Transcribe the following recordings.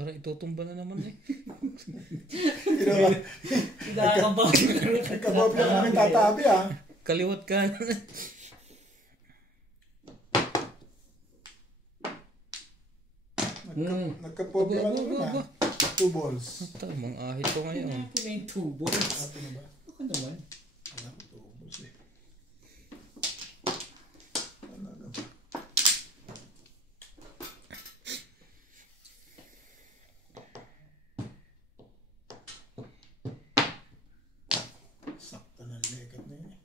Parang itutumba na naman eh. Nagkabab lang namin tatabi ah. Kaliwat ka. Nagkapob lang naman ah. 2 balls. Tamang ahit ko ngayon. Ito na yung 2 balls. Ito na ba? Ako naman. Wala ko 2 balls eh. Sakta ng legat na yun.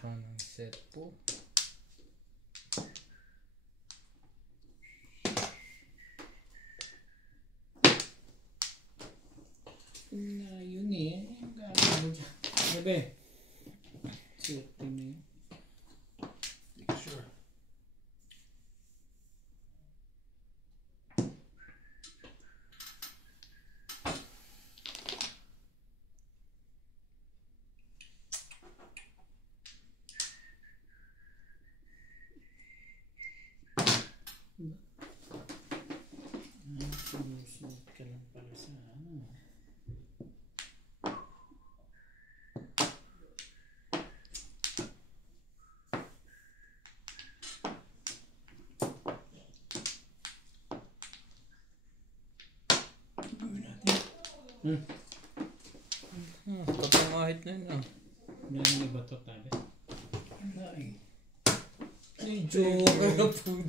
Parang set po. Yun eh. Yung gagawin mo dyan. Gabi. Setting na yun. Hindi ko sure. Sumusunod ka lang pala sa ano. Tapang ahit na yun ah. Meron na ba ito talis? Wala eh. Medyo kapag.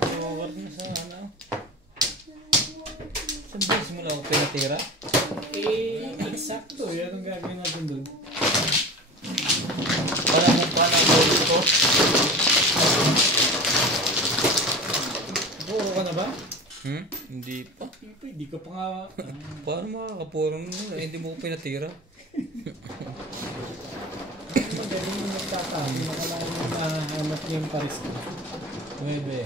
Forward na sa ano. Saan ba simula ako pinatira? Eksakto. Yan ang gagawin natin doon. Parang kung paano ang ball ko. Buo ka na ba? Hindi pa. Hindi ka pa nga. Paano makakapurong na? Hindi mo ko pinatira. Magaling yung nagtatabi. Nakalain yung nahahanap niya yung pares ko. Bebe.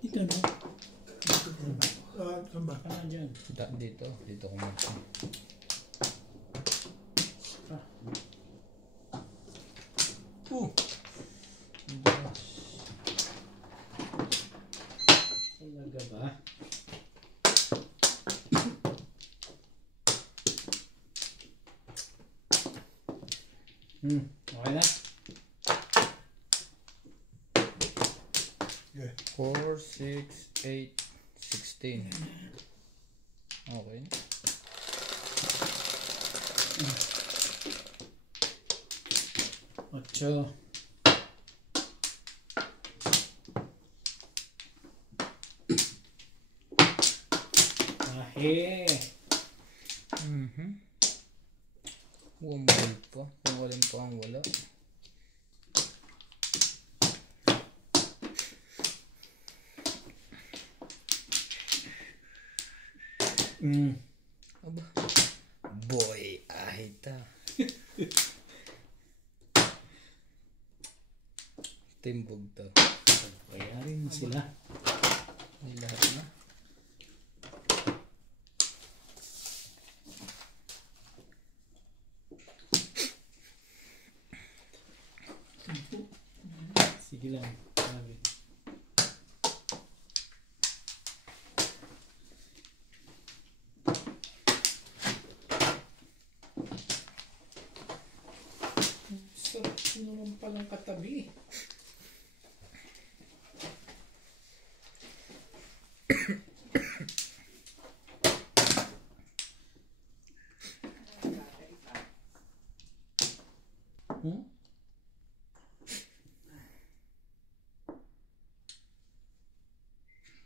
Ito na. Saan ba? Ano dyan? Dito ko mag. Talaga ba? Okay na? Yeah. 4, 6, 8, 16. Okay. Ocho. Ahe. One ball pa. Kung walang pa ang wala. Aba. Boy, ahita. Timbog to. Bayarin mo sila. May lahat na. Sige lang. Sabi. Sarap naman palang katabi.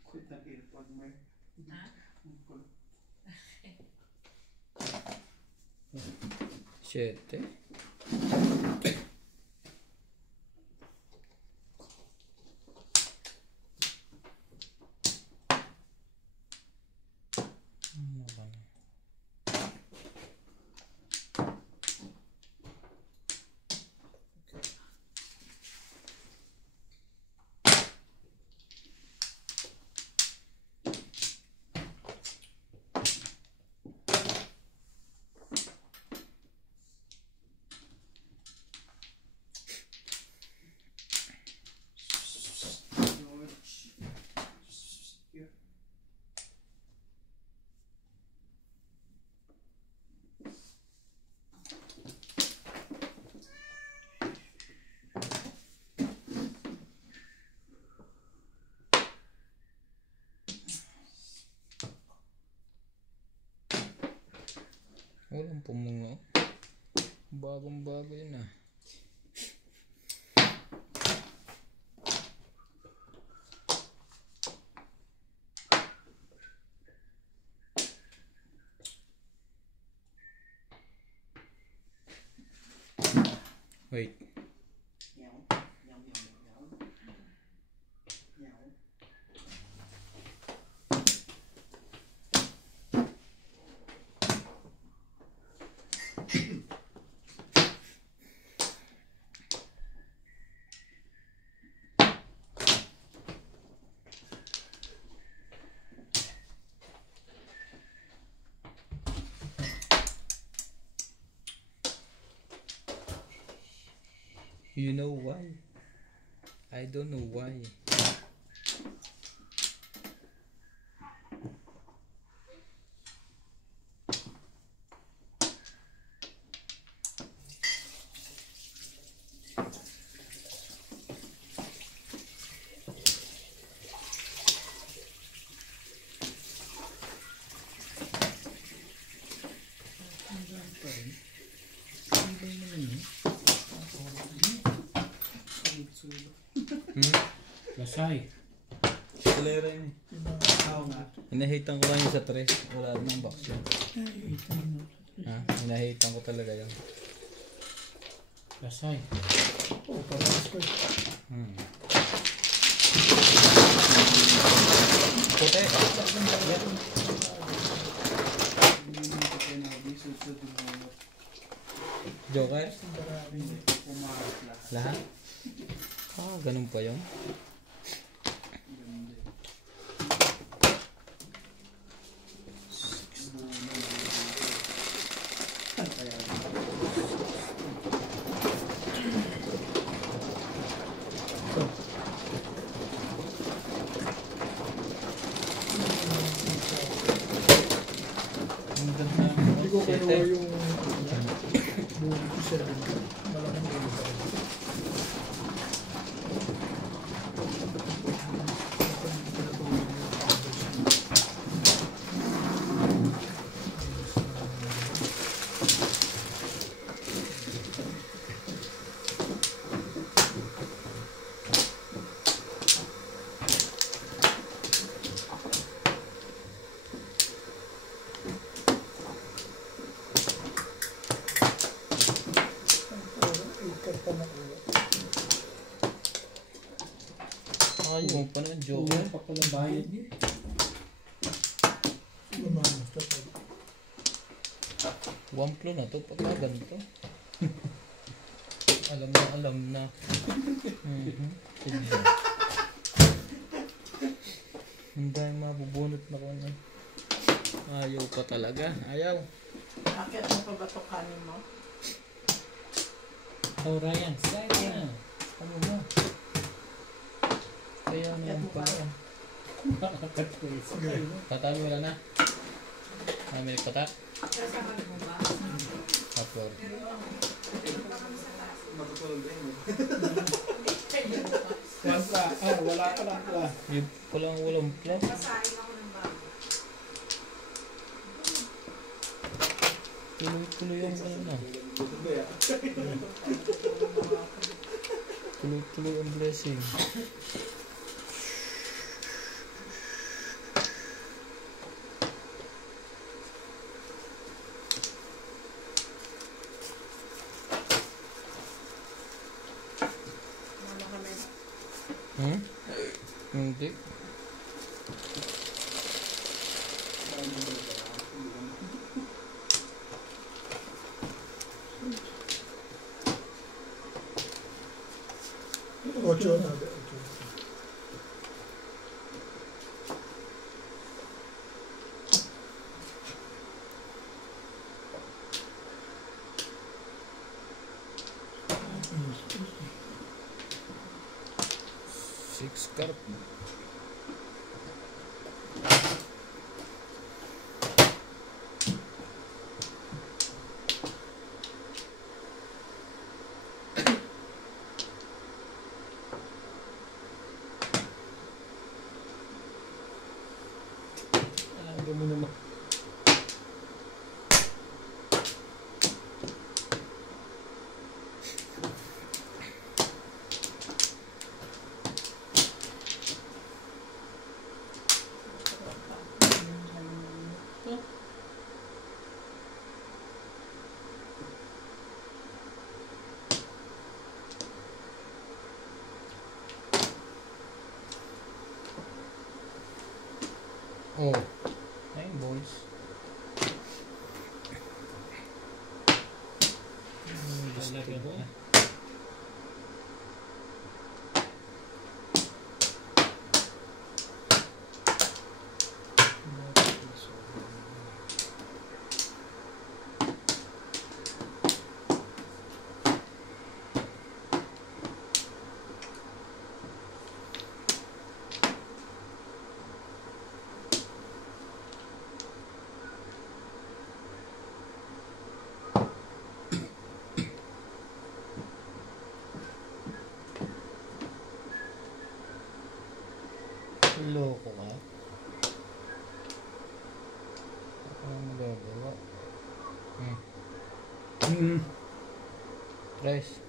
Quit ang earphone mo eh. Ha? 7. Ano ba? Walang pumungo. Bagong bago yun ah. Wait. You know why? I don't know why. Lasay. Kulera yun eh. Oo nga. Inahitan ko lang yun sa 3. Wala nang box yun. Ha? Inahitan ko talaga yun. Lasay. Oh, parehas ko. Puti. Joker? Lahat? Ah, ganun pa yun? Hindi ko kinuha yung buong isa rin. Malaking buong isa rin. Ayaw pa na, Joker. Joker pa pala bayad niya. Wamplo na to, pagka ganito. Alam na. Sige. Hindi mabubunot na ko na. Ayaw pa talaga. Ayaw. Akit mo pa ba ito kanin mo? Oh, Ryan. Slide na. Ano ba? Kaya naman pa. Patal wala na. May patak. Upload. Wala ka lang pala. Yung palang walang plug. Tuloy-tuloy yung ano na. Tuloy-tuloy ang blessing. Hmm? Hindi. Ocho na. Six carp. Ano mo naman? Oh. Ayun, boys. Talaga ba? Loko ka. Ano magagawa? Tres.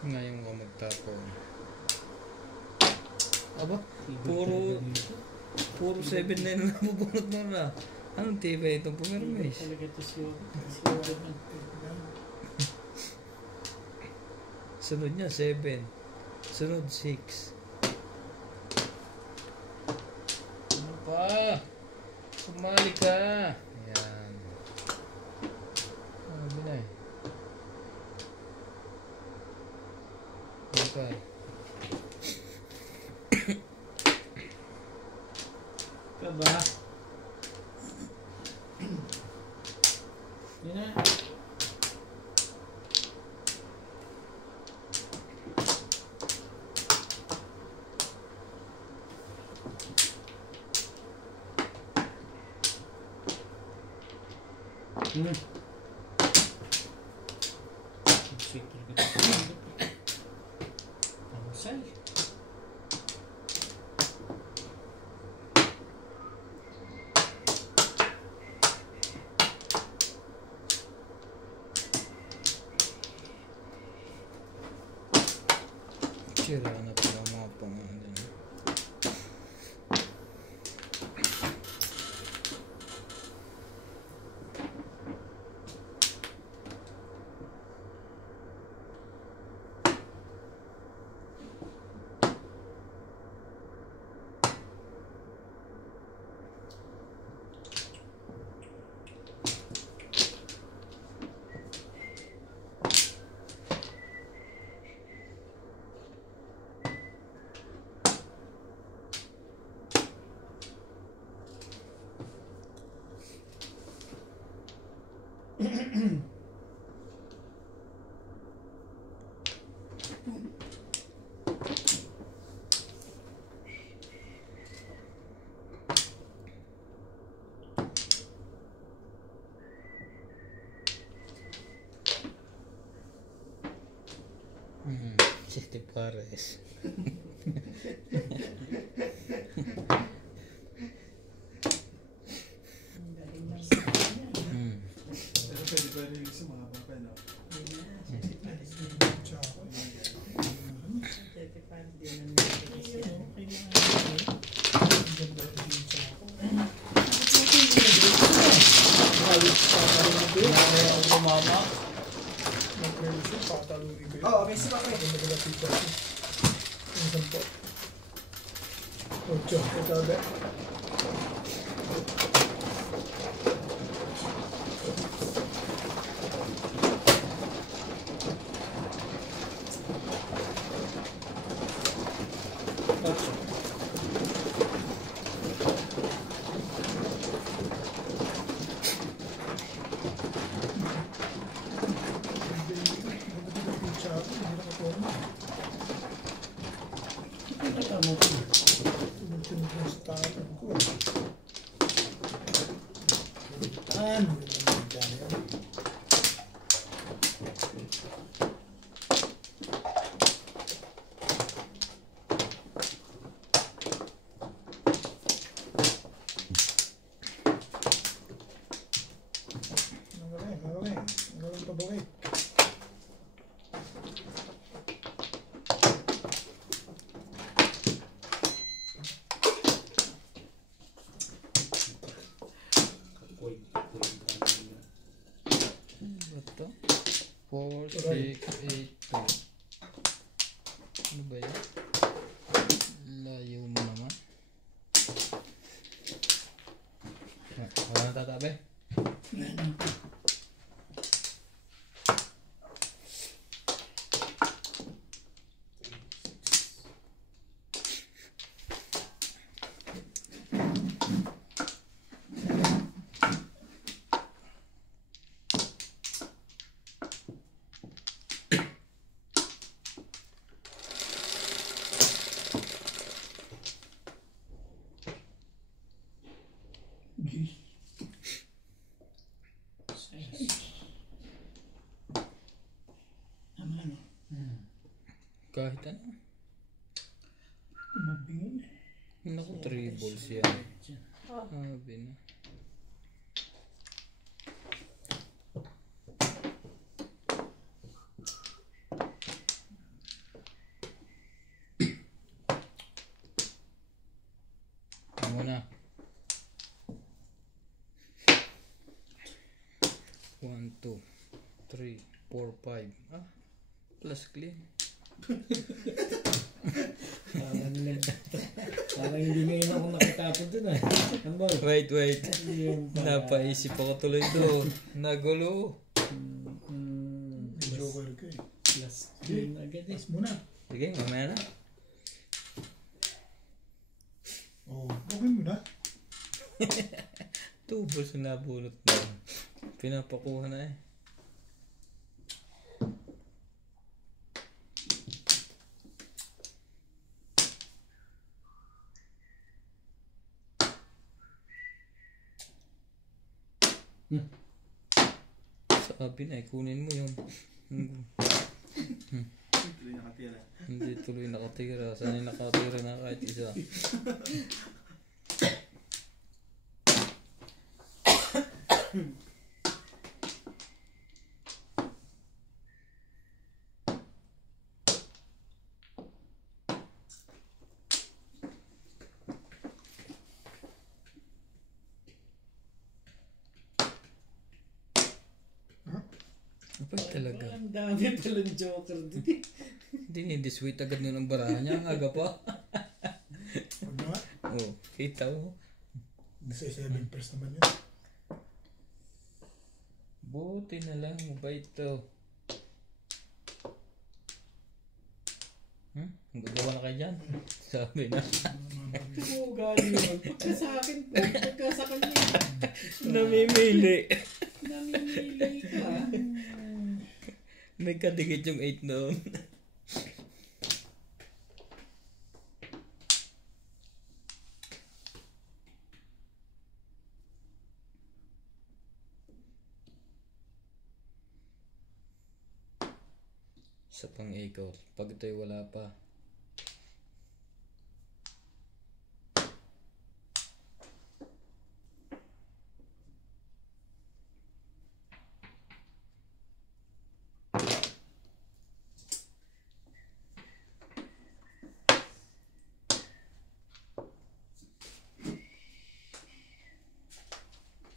Ngayon ka magtapon. Aba, puro 7 na yun na mabunot mo na. Anong tibay itong pumirmis? Talaga ito si Sunod niya 7. Sunod 6. Ano pa? Sumali ka. Ayan. Sabi na eh. Ano pa? ka ba? Yan na. Sweet talaga. Pangsay. Sira na pala mga pangalan. Siete pares. Pero pwede yung sa mga baka, no? Hindi naman si Papa. Maganda pizza. Ang 10. 8. Ito ulit. Ito? 4, 6, 8, 2. Ano ba yan? Layo mo naman. Wala na tatabi? Kahit ano. Naku, 3 balls yan. Sabi na. Muna. 1, 2, 3, 4, 5. Plus clean. Parang hindi ngayon ako nakatapon dun ah. Ang ball. Wait. Napaisip ako tuloy doon. Nagulo. Joker ka eh. Plus clean agad eh. Pas muna. Sige, mamaya na. Oh, okay muna. 2 balls na nabunot na. Pinapakuha na eh. Sabi na, kunin mo yun. Hindi tuloy nakatira. Sana'y nakatira na kahit isa. Abay talaga. Ang dami palang joker dito. Dinidiswit agad nyo ng barahan niya. Ang aga pa. Huwag na nga. Oh, kita mo. Nasa 7 first naman yun. Buti na lang. Mabait to. Gagawa na kayo dyan. Sabi na. Oo, galing yun. Sa akin po, pagka sa kanya. Namimili. Namimili ka. May kadikit yung 8 noon. Sa pang-ikot. Pag ito'y wala pa.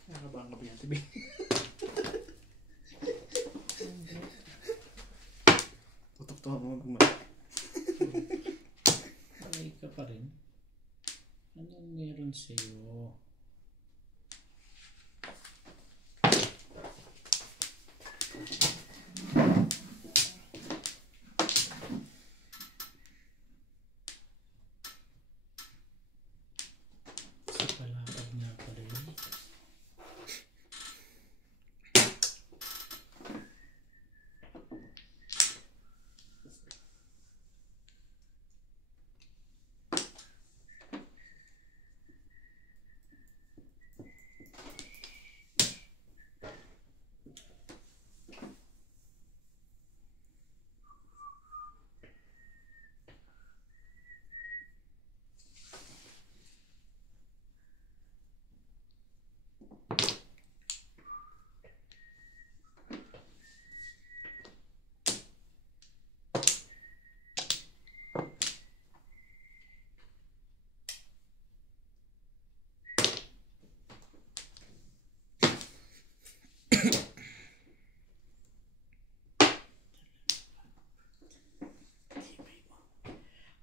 Nakabang ka ba yan, Tibi? Tutok to Anong meron sa'yo? Sa palakad nga pala yun.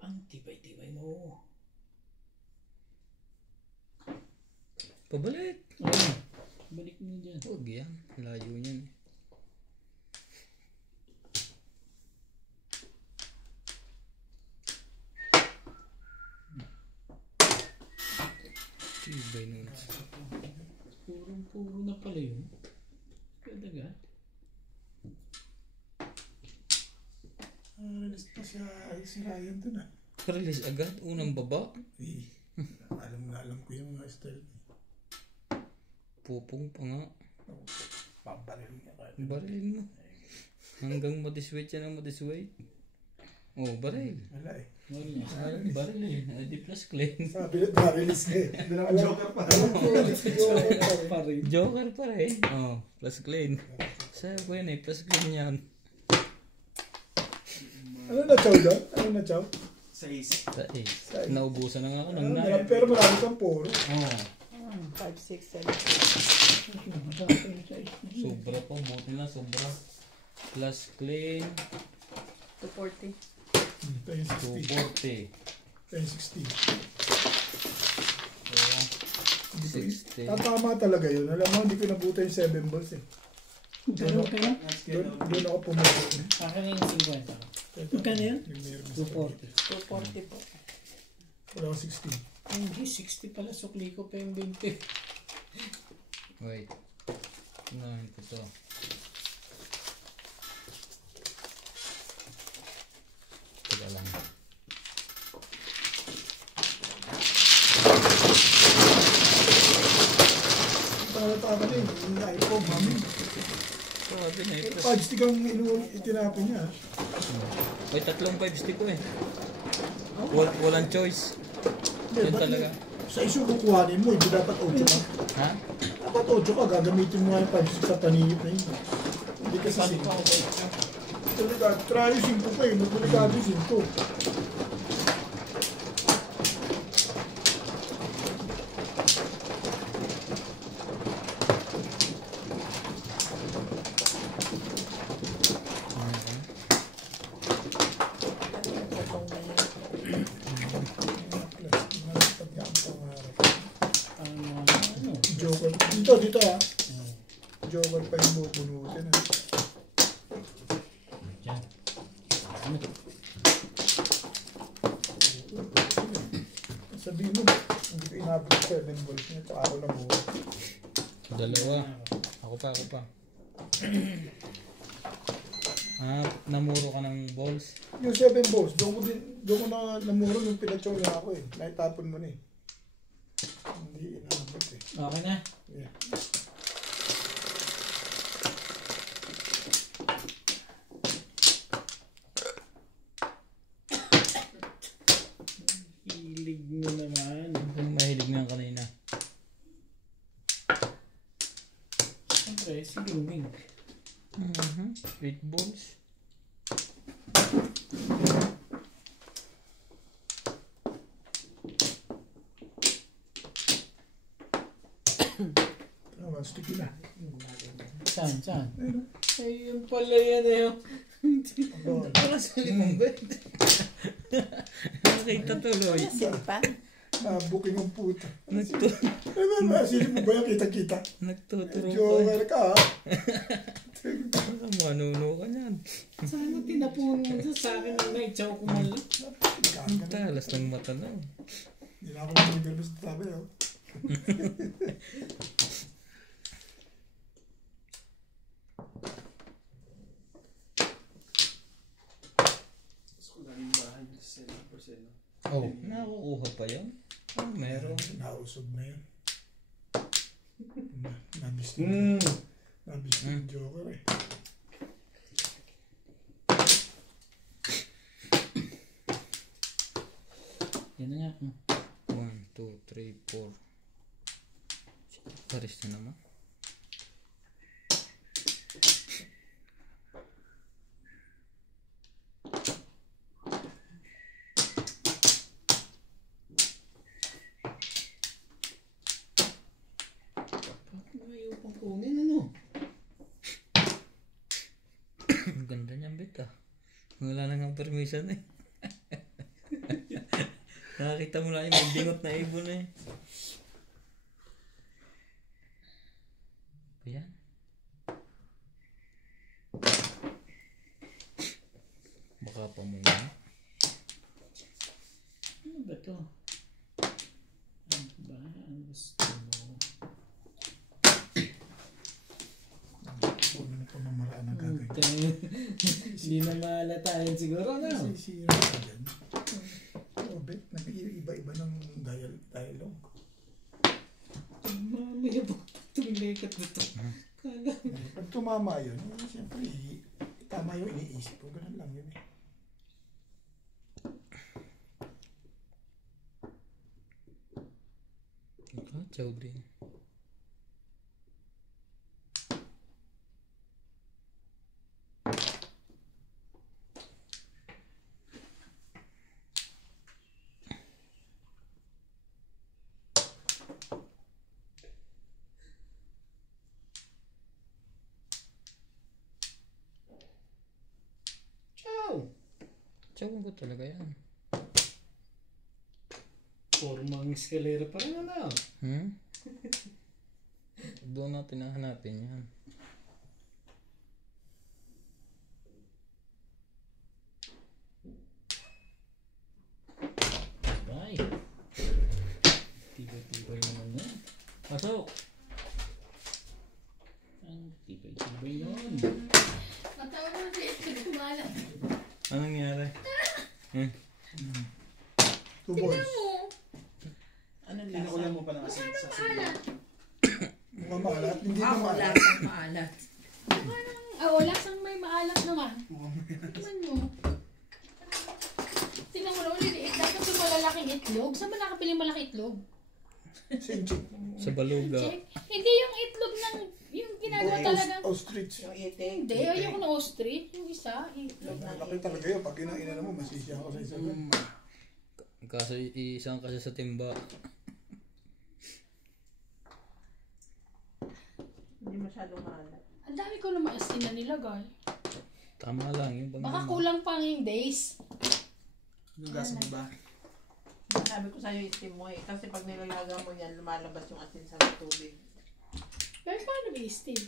Ang tibay-tibay mo. Pabalik. Oo. Balik mo dyan. Huwag yan. Layo niyan eh. Tibay nun. Puro na pala yun. Kadaga. Release pa siya si Ryan dun ah. Release agad. Unang baba. Eh, alam ko yung mga style. Pupong pa nga. Pabaril niya ka. Barilin mo. Hanggang modisweight yan ang modisweight. Oh, baril. Wala eh. Wala. Baril eh. Di plus clean. Sabi na pa-release eh. Joker pa. Pa rin. Joker pa rin. Oh, plus clean. Sabi ko yun eh. Plus clean yan. Ano na chow doon? Ano na chow? Sa ace. Naubusan na nga ako ng Ano, 9. pero marami kang puro. Oh. 5, 6, 7. Sobra po. Buti na. Sobra. Plus clean. 240. Ito yung 60. 240. Ito yung 60. So, 60. Tatama talaga yun. Alam mo, hindi ko nabuta yung 7 balls eh. Dalawa kayo? Doon ako pumunta. Akin yung 50. Magkano yun? 240. 240 po. Wala akong 60. Hindi, 60 pala. Sukli ko pa yung 20. Wait. Unahin ko to. Teka lang. Tama din. Yung iPhone, mami. Sabi na eh. 5 stick ang itinapin niya. May 3 5 stick ko eh. Walang choice. Yan talaga. Sa iso kukuhanin mo, hindi dapat 8 ka. Ha? Dapat 8 ka, gagamitin mo nga yung 5 stick sa panihip na yun. Hindi kasi 5. Try yung 5 pa eh, magpuligado yung 5. Joker. Dito ah. Joker pa yung bubunutin ah. Diyan. Sabihin mo, hindi ko inabot 7 balls niya. Ito ako na muna. Dalawa. Ako pa. Namuro ka ng balls. Yung 7 balls, doon ko na namuro yung pinachow na ako eh. Naitapon mo na eh. Hindi inabot eh. Okay na. Yeah. Hilig mo naman. Ang mahilig nga kanina. Siyempre, si Luming. 8 balls. Tama, sticky na. Saan? Ay, yung pala yan eh. Aba, Wala sa limang bed. Nakita tuloy. Silipan. Booking ang puta. Nagtuturo Sino mo ba yung kita-kita? pa. Joker ka ha? Manuno ka niyan. Sana tinapuno mo sa akin ng naitsaw ko man lang. Ang talas ng mata na. Hindi na ako nangyayari sa tabi oh. Oh, nakukuha pa yan? Oh, meron. Nausog na yun. Nabis na yung Joker eh. Yan na nga. 1, 2, 3, 4. Paris na naman. Ayaw pang kunin ano? Ang ganda niyan, Bet ah. Wala na nga permission eh. Nakakita mo lang yung may bingot na ibon eh. Ayan. Baka pa muna. Ano ba to? Ano ba? Ano gusto mo? Ano na pamamaraan na gagawin. Hindi na maalatahin siguro na. Sisira ka dyan. Oh, Bet, nag-iiba-iba ng dialogue. Mamaya ba itong lekat na to? Kala. Pag tumama yun, siyempre, tama yung iniisip ko. Ganun lang yun eh. Kacau din. Ciao! Tsawin ko talaga yan. Formang eskalera pa rin ano? Doon natin hahanapin yan. Bye! Tibay-tibay naman yan. Pasok! Ang tibay-tibay yun. Matawa mo siya, kumalat. Anong nangyari? 2 balls. Mo, Ano Pinukulan mo pa ng asin sa maalat. Mukhang maalat. Hindi Ah, na wala maalat. kang maalat. Lasang may maalat naman. Tingnan mo. Tingnan mo na ulit. Dapat yung malalaking itlog. Saan ba nakapili yung malaking itlog? Sinchik. Sa baluga. Check. Hindi yung itlog ng, yung ginagawa talagang. Ostrich. Yung iting. Hindi, ayoko na ostrich. Yung isa, itlog na Laki talaga yun. Pag ina mo, masisya ako sa isa doon. Kaso isang kasi sa timba. Hindi masyadong maalat. Ang dami ko naman asin na nilagay. Tama lang yung Baka kulang pa yung days. Nugasan mo ba? Sabi ko sa'yo itim mo eh. Kasi pag nilalaga mo yan, lumalabas yung asin sa tubig. Pero paano ba i-steam?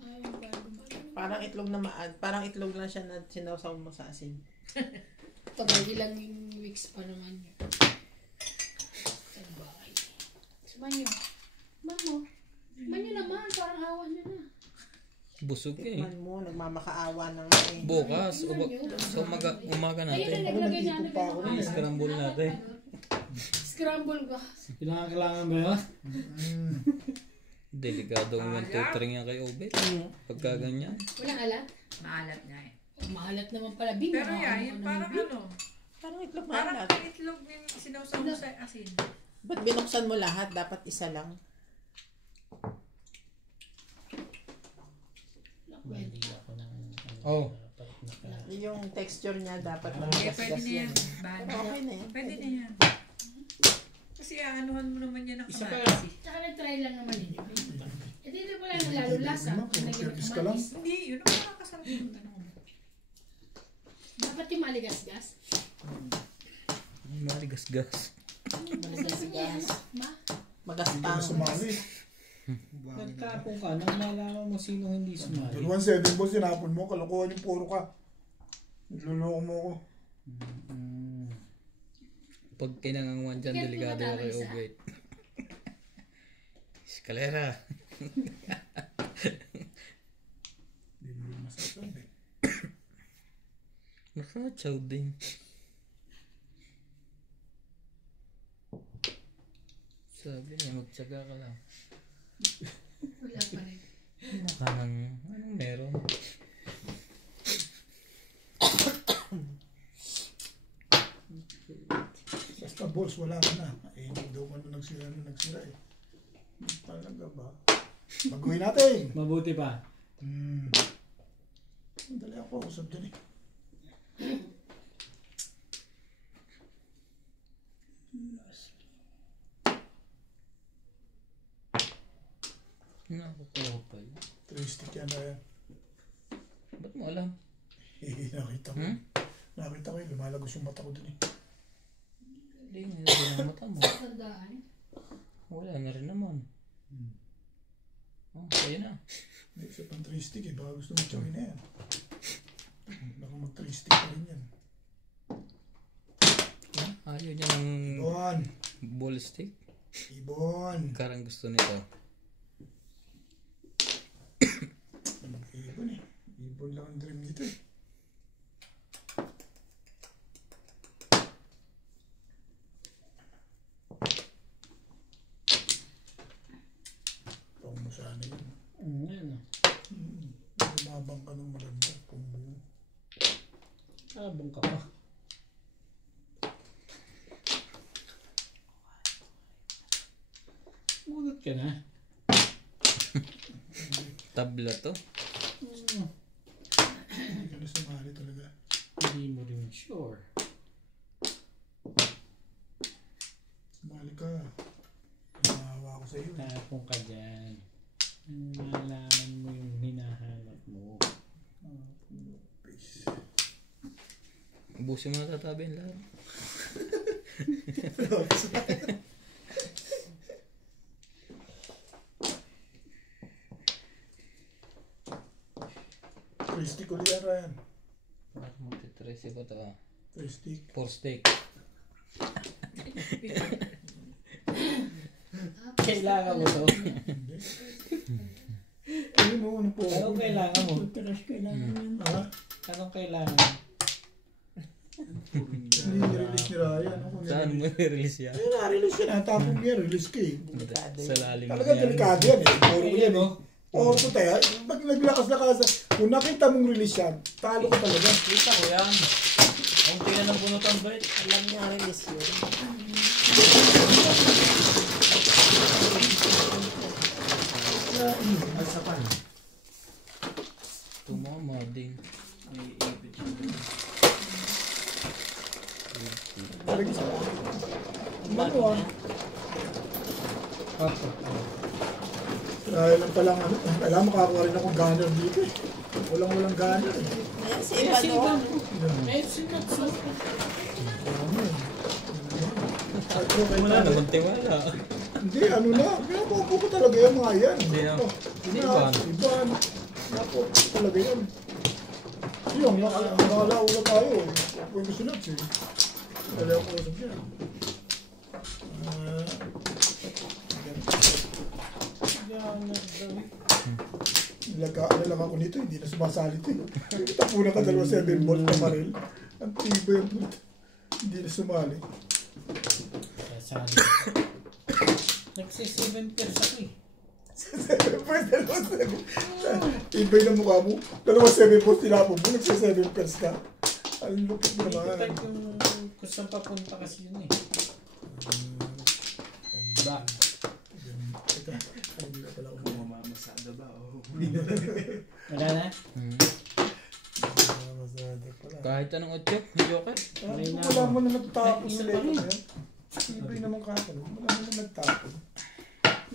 Ay, bago ba? Parang itlog na parang itlog lang siya na sinawsaw mo sa asin. Tagal ilang weeks pa naman yun. Ang bahay. Sumayo. Mamo. Manyo naman, parang awa nyo na. Busog eh. Tikman mo, nagmamakaawa na nga eh. Bukas, sa umaga Ayun na, natin. naglagay niya. nag-iipon pa ako nagano. I-scramble natin. Scramble ba? Kailangan ba yun? Delikado ang tutring yan kay Obet. Pagka ganyan. Walang alat? Maalat nga eh. Maalat naman pala. Bing, Pero yan, parang ano, Parang itlog parang maalat. ang itlog yung sinawsaw mo sa asin. Ba't binuksan mo lahat? Dapat isa lang. Hindi ako ng... Oh. Yung texture niya dapat Okay, matigas-gas pwede na yan. yan. Bad. Pero okay na yan. Pwede na yan. Kasi aanuhan mo naman yan ng Isa pa. kamatis eh. Tsaka nag-try lang naman yun. Eh, dito wala na lalo lasa. Kung naging Curtis ka lang. kamatis. Hindi, yun ang makakasarap yung tanong mo. Dapat yung maligas-gas. Maligas-gas. Magasigas. Ma? Hindi na Magastang. sumali. Nagtapon ka nang malaman mo sino hindi sumali. Dalawang 7 balls, sinapon mo, kalokohan yung puro ka. Niloloko mo ko. Pag kinanganguan dyan, Bigyan mo delikado na ako kay isa. Obet. Eskalera. Hindi mo rin masasabi. Nakatsaw din. Sabi niya, magtsaga ka lang. Wala pa rin. Anong meron? Basta balls, wala ka na. Eh, hindi daw ka na nagsira eh. Talaga ba? Baguhin natin. Mabuti pa. Dali ako, usap dyan eh. Nakakapal. 3 stick yan na yan. Ba't mo alam? Nakita ko. Nakita ko yun, lumalagos yung mata ko dun eh. Hindi, hindi na mata mo. Tandaan. Wala na rin naman. Oh, ayun na. May isa pang 3 stick eh, baka gusto mo tsawin na yan. Baka mag 3 stick pa rin yan. Ayaw niya ng Ibon! ball stick. Ibon! Karang gusto nito. Ibon eh. Ibon lang ang dream nito eh. Pang mo sana yun. Ano? Lumabang ka ng maganda. Pumbuo. Abang ka pa. Mulat ka na. Tabla to. Hindi ka na sumali talaga. Hindi mo rin sure. Sumali ka. Maawa ko sa iyo. Tapong ka dyan. Malaman mo yung hinahanap mo. Peace. Ubusin mo na tatabi yung laro. Stick ulit yan, Ryan. Parang magtitresi ko ito ah. Stick. 4 stick. Kailangan mo to. Ayun mo, ano po? Anong kailangan mo? Ha? Anong kailangan? Hindi nirelease ni Ryan. Ano kung Saan mo i-release yan? Ayun, na-release yan. Natapong niya, release ka eh. Sa lalim Talaga delikado yan eh. Puro ko yan eh. Oo, tayo. Pag naglakas-lakas, kung nakita mong release yan, talo ka talaga. Kita ko yan. Ang tingnan ng bunutan ba? Alam niya release yun. Alsapan. Tumama din. May ipit siya. Talaga sa ano ah. Dahil lang palang ano, alam makakuha rin akong gunner dito eh. Walang gunner eh. Ayan si Ivan doon. Eh, sinatso. Wala naman tiwala. Hindi, ano na. Pinapupo ko talaga yung mga yan. Sino? Iban. Iban. Pinapupo ko talaga yan. Yung, nakalaula tayo. Kung gusto natin eh. Dali ako usap yan. Ano lang ako nito, hindi na sumasalit eh. Tapunan ka 7 volt na baril. Ang tiba yung hindi na sumali. Sabi. Nagsi-7 pairs ako eh. Ibay na mukha mo. 7 volt tinapon mo, nagsa 7 pairs ka. Ang lupit mo Hindi ko naman. type yung kung saan papunta kasi yun eh. Ba? Teka, hindi na pala ako. Mamasada ba? Oh. Wala na? Masada pala. Kahit anong otyok, joker. Wala mo na nagtapon sa level yan. Ibay naman kakalo. Wala mo na nagtapon.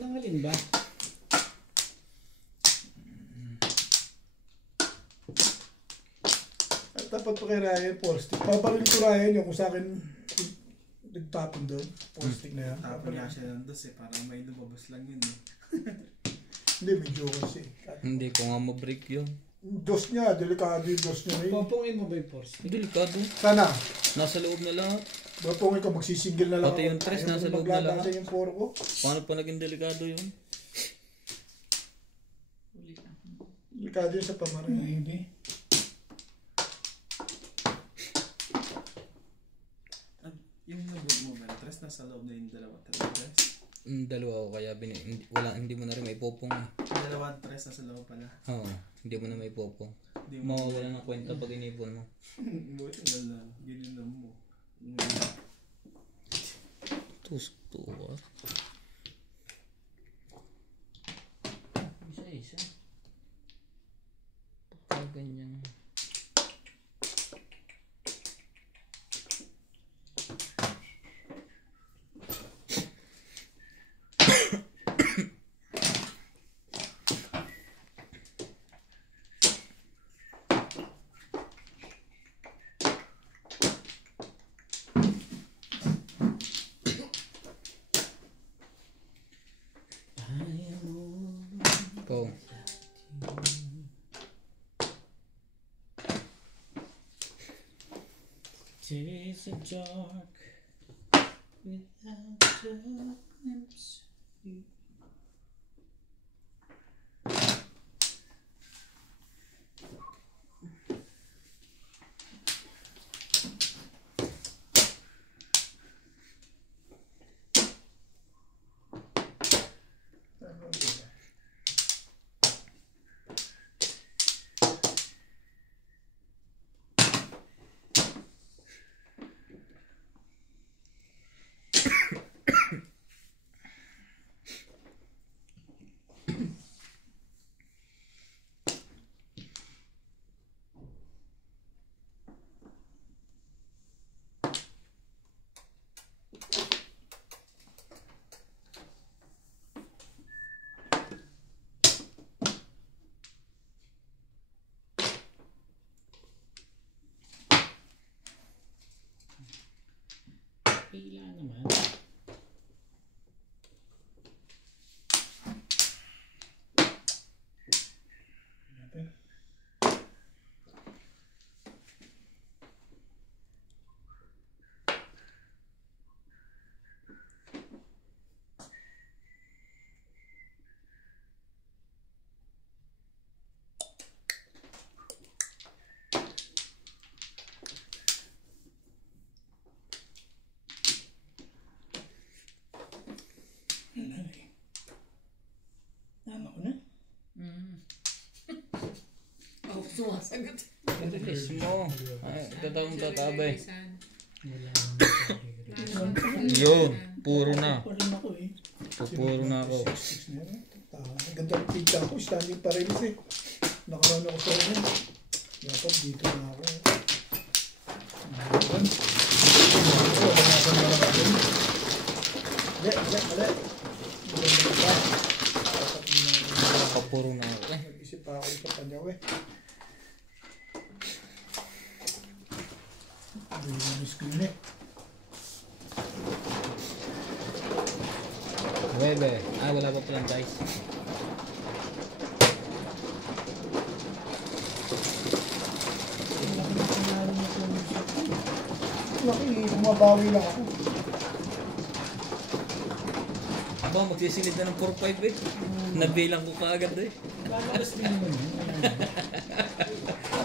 Nangalin ba? At tapat pa kay Ryan, Paul. Paparin ko Ryan yung kung sa akin nagtapon doon. Posting na yan. Tapon niya siya ng dos eh. Parang may lumabas lang yun eh. Hindi, medyo kasi. Hindi ko nga ma-break yun. Dos niya, delikado yung dos niya na yun. Popongin mo ba yung force? Delikado. Sana, Nasa loob na lahat. mapungin ka, magsisingle na lang. Pati yung tres, Ayaw nasa mo loob na maglalaban lang. yung poro ko. Paano pa naging delikado yun? Delikado yun sa pamarin. Hindi. Yung nabog mo ba? Tres nasa loob na yung dalawa. Tres? Dalawa ko kaya hindi mo na rin may popong. Yung dalawang tres nasa loob pala. Oo, hindi mo na may popong. Hindi mo. Mawawala ng kwenta pag inipon mo. Buti wala. Gininom mo. Tuwa. Isa. Pagka ganyan. Go. It is a dark without a glimpse of you. Pila naman. Tama ko na. Oh, sumasagot. Release mo. Ay, tatabay. Yun, puro na. Pa rin ako eh. Puro na ako. Ganda ng pizza ko, standing pa rin eh. Nakaraan ako sa rin. Dapat dito na ako. Mali. Papuro na ako. Nag-isip pa ako sa kanya eh. Bilis ko yun eh. Bebe. Wala pa palang dice. Laki, bumabawi lang ako. Aba, magsisilid na ng 4-5 eh. Nabilang ko kaagad eh. Lalakas din naman yun.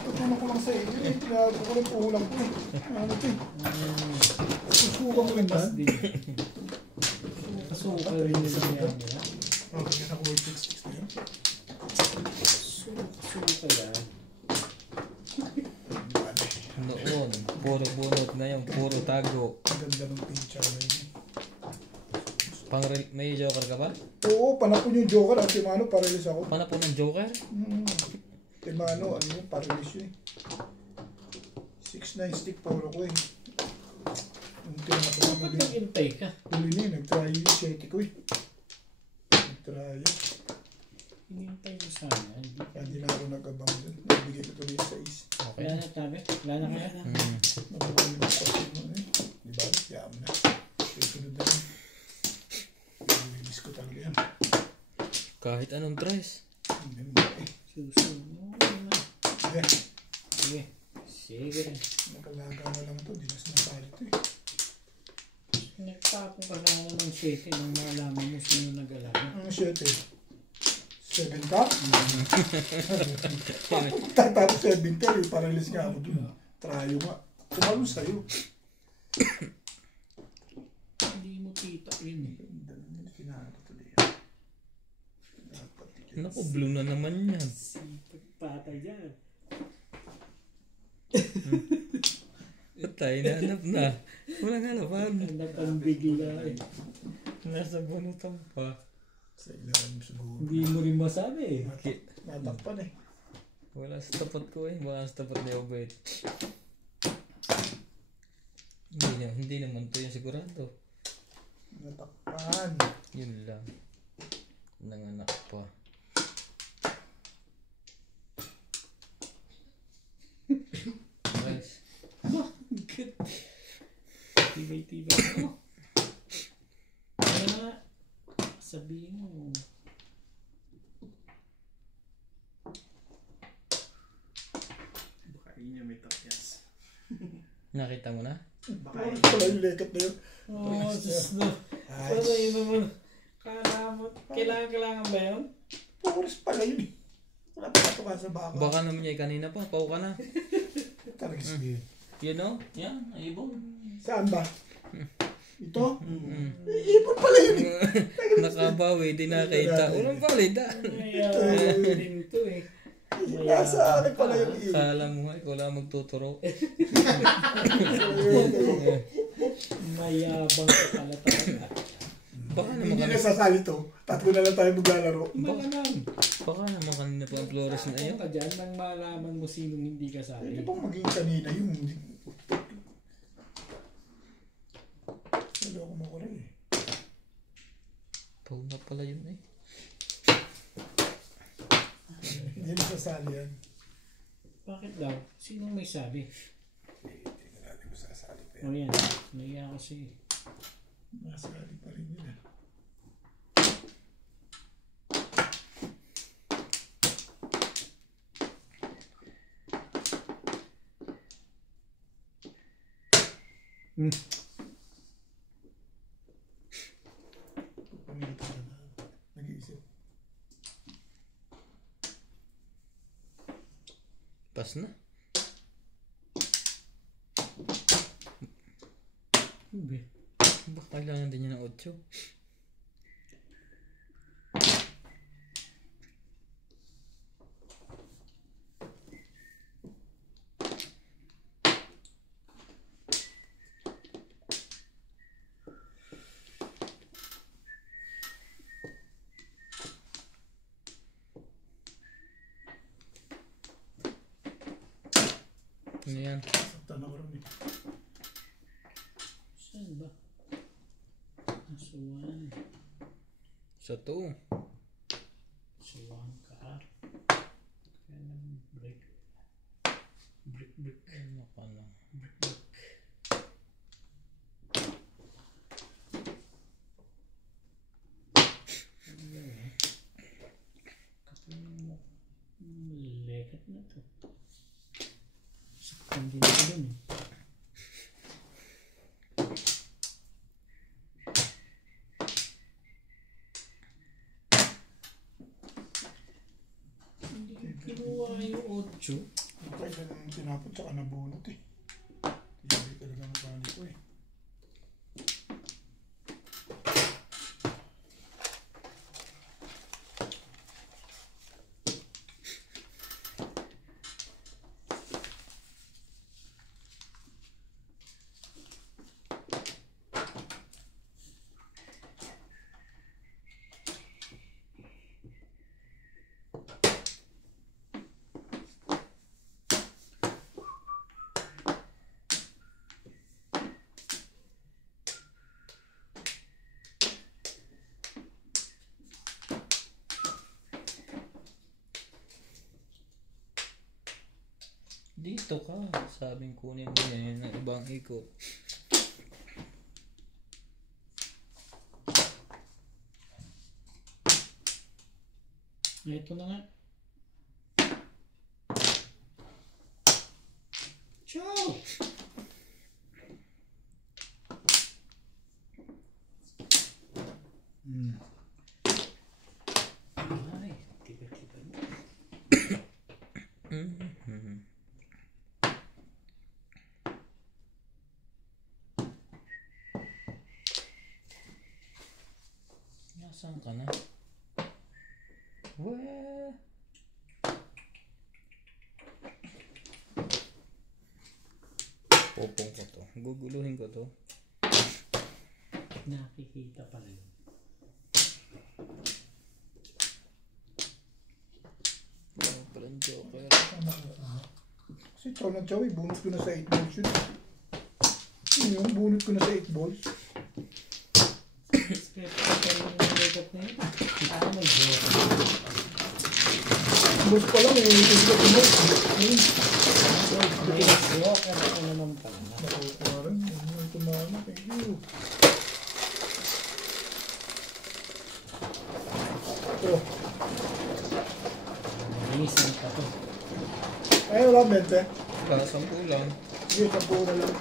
Tutulong ko lang sa iyo. Pinagawa ko lang puhulang ko eh. Ano ito eh. Susuka mo rin ba? Mas din. Suka rin nila niya. Okay, kasi ako 866 na yun. Suka yan. Noon, puro bunot. Ngayon, puro tago. Ang ganda ng picture na yun. May joker ka ba? Oo, panapon yung Joker at Timano, parelis ako. Paano po ng joker? Timano, ano yun, parelis yun eh. 6-9 stick polo ko eh. Yung tinaka ko Ba't nag-intay ka? huli na yun, nag-try yung 7 ko eh. Nag-try yun. Hinintay mo sana. Kaya hindi na ako nag-abang dun. Nagbigay ko tuloy sa is. Wala na tabi? Wala na kaya? Nabuhay mo kasi mo eh. Diba? Yam na. Gusto talaga yan. Kahit anong tres. Ang ganda eh. Susunod. Ayan. Sige. Sige rin. Nakalaga na lang ito. Di na sinasali ito eh. Nagtapong ka na naman 7 nang malaman mo sino nag-alaga. Ang 7. 7 ka? Tatapos 7 ka eh. Paralis nga ako dun. Trayo nga. Tumalo sa'yo. Hindi mo kita yun eh. Ganda na nila. Kinahalo tuloy. Dapat yun. Naku, blue na naman yan. Sipag patay dyan. Patay, nahanap na. Walang halapan. Anak ang bigla eh. Nasa bunutan pa. Sa ilalim siguro. Hindi mo rin masabi eh. Natakpan eh. Wala sa tapat ko eh. Baka sa tapat ni Obet. Hindi naman to yung sigurado. Natakpan. Yun lang. Nanganak pa. Guys. Good. Tibay-tibay mo. Kaya sabihin mo. Baka yun yung may takyas. Nakita mo na? Baka yun pala yung lekat na yun. Oh, sus no. Ay, Pero yun naman. Kailangan ba yun? puris pala yun eh. Wala pa ito ka sa baka. Baka naman niya kanina pa. Pau ka na. Targis din. You know? Yan. Ibon. Saan ba? Ito? Mm. Ibon pala yun eh. Nakabawi. Di nakita. Walang balita. Din to eh. Nasa akin pala yung ibon. Kala mo nga. Ikaw lang magtuturo. Mayabang ka pala talaga. Baka naman Hindi kanina. nasasali to. Tatlo na lang tayo maglalaro. Malamang. Baka naman kanina pa ang Flores na yun. Ako ka dyan nang malaman mo sinong hindi kasali. Hindi bang maging kanina yung... Naloko mo ko rin eh. Pau na pala yun eh. Hindi nasasali yan. Bakit daw? Sinong may sabi? Hindi na natin kung sasali pa O yan. yan. Naiya kasi. Nasali pa rin yun eh. Pangita na nag-iisip. Pas na. Ube. Baka kailangan din niya ng 8. Ano yan? Saktan ako rin eh. Saan ba? Asuwan. Sa 2. Asuwan ka. Kaya break. Break. Ano ka na? Break. Lekat na to. Saktan din ako dun eh. Hindi ko kinuha yung 8. Ang kaya nang tinapot tsaka nabunot eh. Hindi talaga ang bali ko eh. Dito ka. Sabing kunin mo yan ng ibang ikot. Ito na nga. Ciao! Ay, tiba-tiba mo. Nasaan ka na? Wah! Popong ko to. Guguluhin ko to. Nakikita pala yun. Oh, palang joker. Kasi chow na chow, bunot ko na sa 8 balls yun. Yun yung bunot ko na sa 8 balls. May joke. Balls pa lang, yung ito sila balls. Joke, ano naman pala. Nakukuha rin. Ito na, thank you. Ito. Malisan pa to. Ay, wala 20. Para 10 lang. Sige, 10 na lang.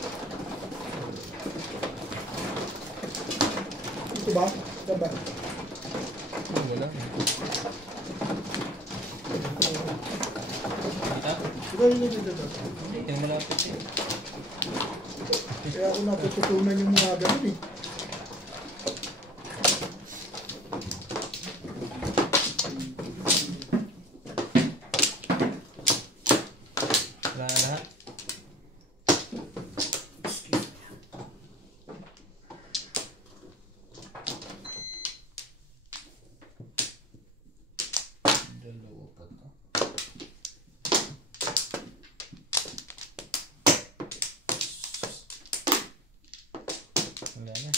Ito ba? Ito ba? Oh, wala. Kita? Ito. Hindi, yung malapit eh. Kaya ako natututunan yung mga ganun eh. Wala na lahat. Dalawa pa to. Wala na.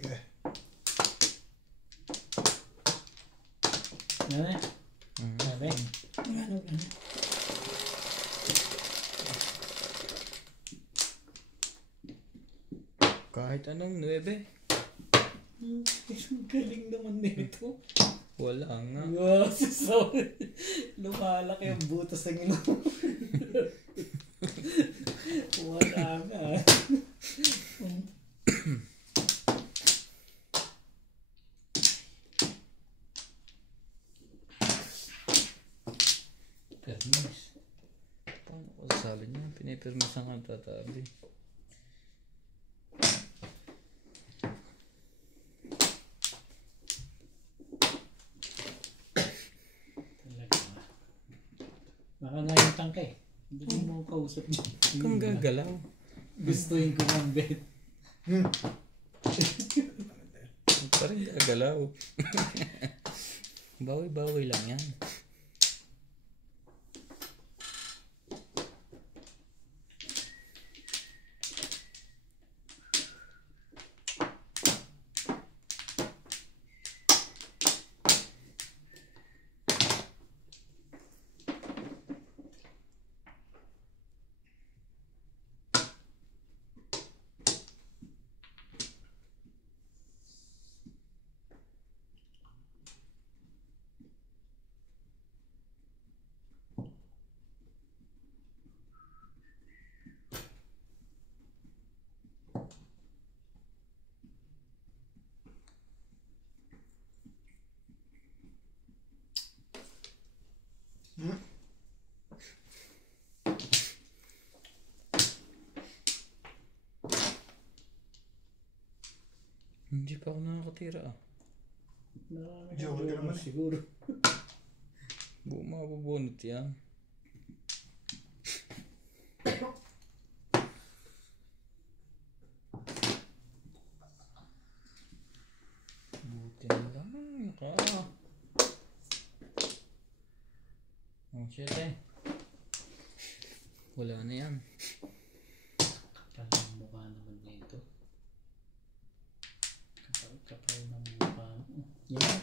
Yeah. Ano na? Sabi? Wala na. Kahit anong 9. Ang galing naman nito. Wala nga. Yes, sorry. Lumalaki ang butas ng ilong. Wala nga. Permis. Paano ko sasabi niya? Pinipermisan ka tatabi. Talaga ba? Baka nga yung tangke. Hindi mo kausap niya. Kung gagalaw. Gustuin ko ng bet. Parang gagalaw. Bawi-bawi lang yan. Hindi pa ako nakakatira ah. Joker ka naman eh. Siguro. Mabubunot yan. Buti na lang. Oh shit eh. Wala na yan. Kapal ng mukha naman nito. Kapal ng mukha. Yan.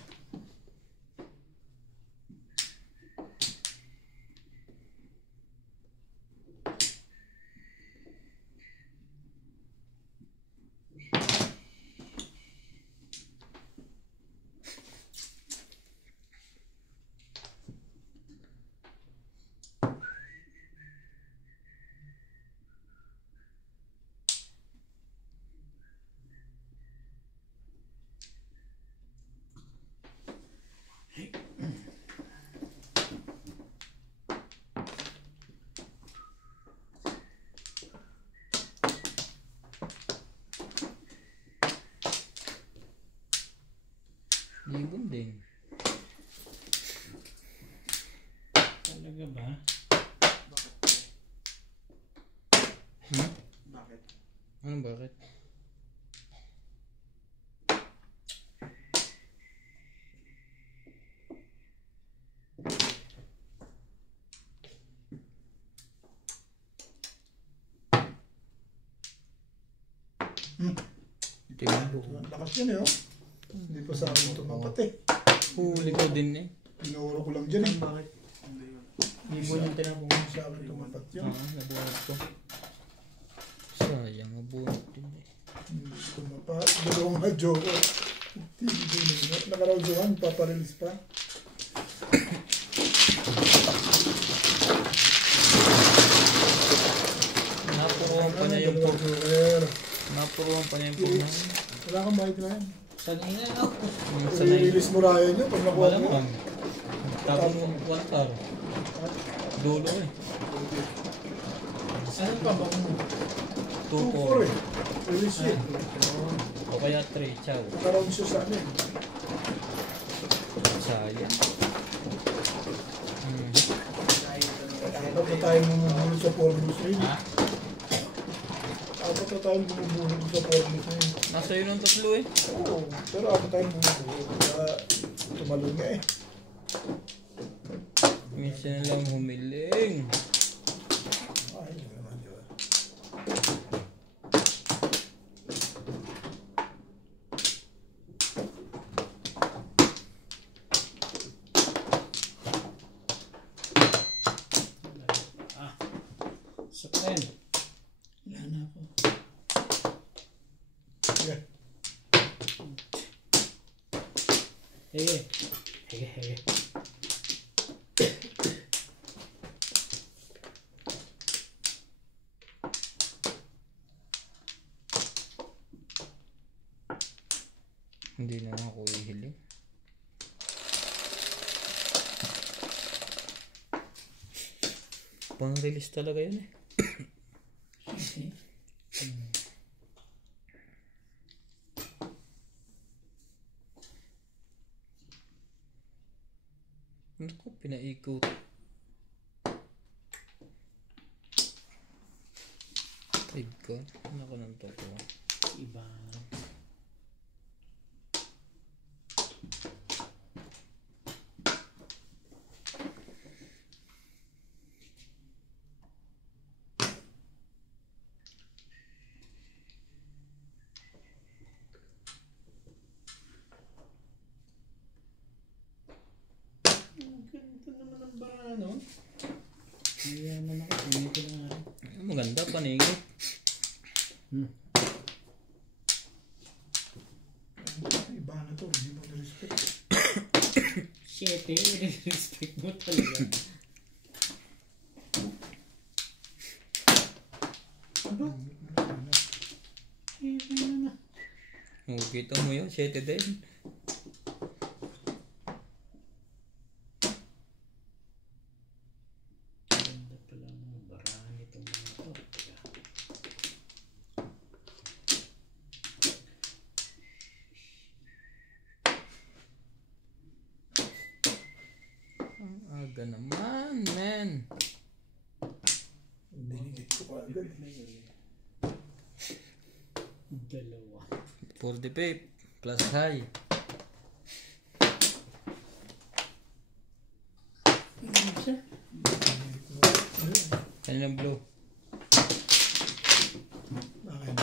Libon din. Talaga ba? Hmm? Bakit? Anong bakit? Timbo. Lakas yan eh, oh. Hindi pa sa akin tumapat eh. Huli ko din eh. Pinuro ko lang dyan eh. Bakit? Hindi ko. Ibon yung tinapong sa akin tumapat yun. Nabunot ko. Sayang, nabunot din eh. Hindi tumapat. Dalawang hadyo ko. Nakarausuhan, paparilis pa. Napuruhan pa niya yung pog. Napuruhan pa niya yung pog na. Wala kang bayad na yan. Sanina ako. I-release mo raya nyo pag nakuha Wala mo. mo. Tapos mo 1 tar. Dulo eh. Ano pa ba mo? 2-4 eh. Release yun. O kaya 3, chow. Nakaroon siya sa amin. Sayang. Dapat na tayo bumubulog sa formos rin. Ha? Dapat na tayo bumubulog sa formos rin. Nasa yun ang tatlo eh. Oo, pero dapat tayo bumubulog. Kaya tumalun nga eh. Minsan lang humiling. Ay, hindi naman yun. Sa 10. Wala na ako. Sige. Hege. Hege, hege. Hindi na ako ihiling. Pang-release talaga yun eh. Naku, pinaikot. Ay God, naku nang toko. Iba. Ang ganda naman ng bara, no? Mayaman ako. Tingin ko na nga. Maganda, paningit. Iba na to, hindi mo na-respect. 7. Respect mo talaga. Ano? Ano na? Oh, kita mo yun, 7 din. Ganda pala ng barahan itong mga to. Teka. Aga naman, man. Binigit ko pa agad. Dalawa. 45 plus high. Isa? Kaninang blue. Akin.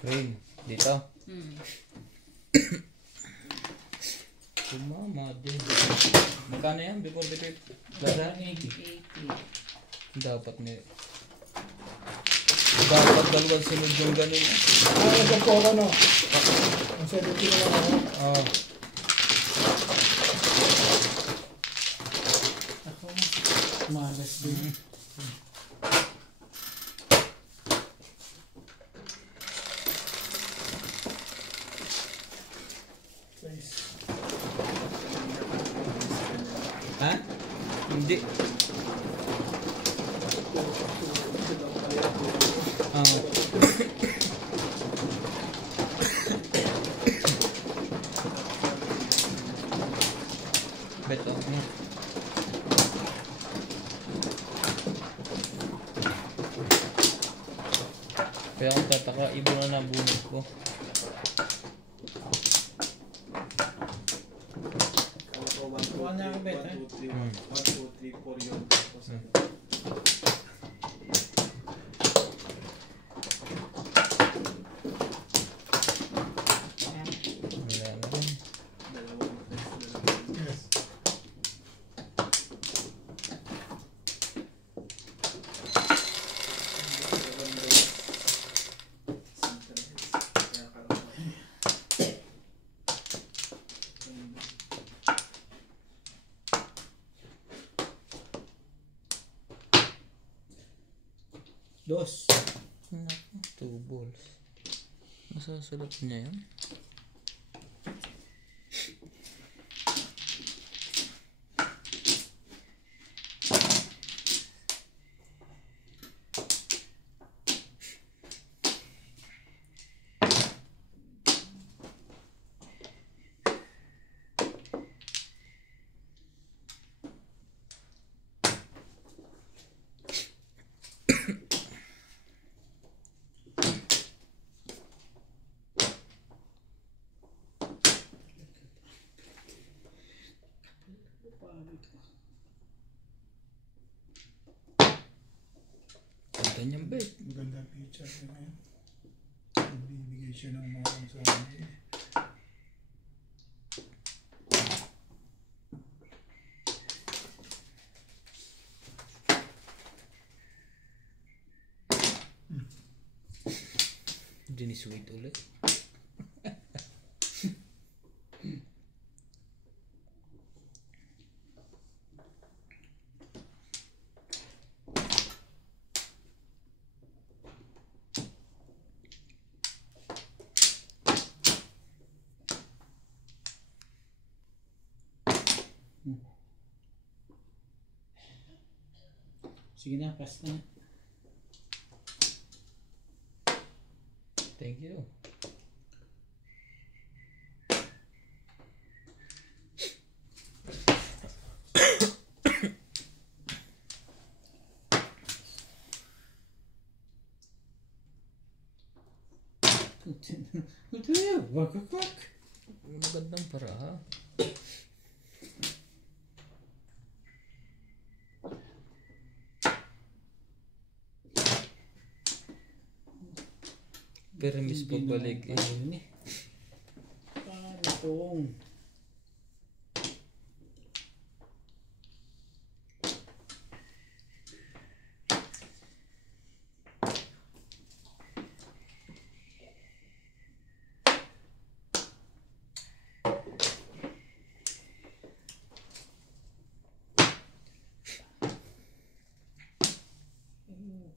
Green. Dito. Sumama din. Magkano yan? Before the trip? Plus high? 80. Dapat ni... Dapat dalawang sunod yung ganun. Nagdag ko ano? Ang 70 na lang ako. Oh. Ako, malas din. Nice. Ha? Hindi. Iba na nabunod ko. Kala ko 1, 2, Kuha na ako, Bet, 3, 1, 2, 3, 4 yun. Tapos ano. Wala na rin. Dalawang test na lang. Yes. Dos. Naku, 2 balls. Masasalap niya yun. Ganyan bet. Magandang picture niya ngayon. Nagbibigay siya ng mga sa amin. Dinisweet ulit. Sige na, pass na. Thank you. Ito yun, wak. Magandang para. Permis pagbalik eh. Paano kung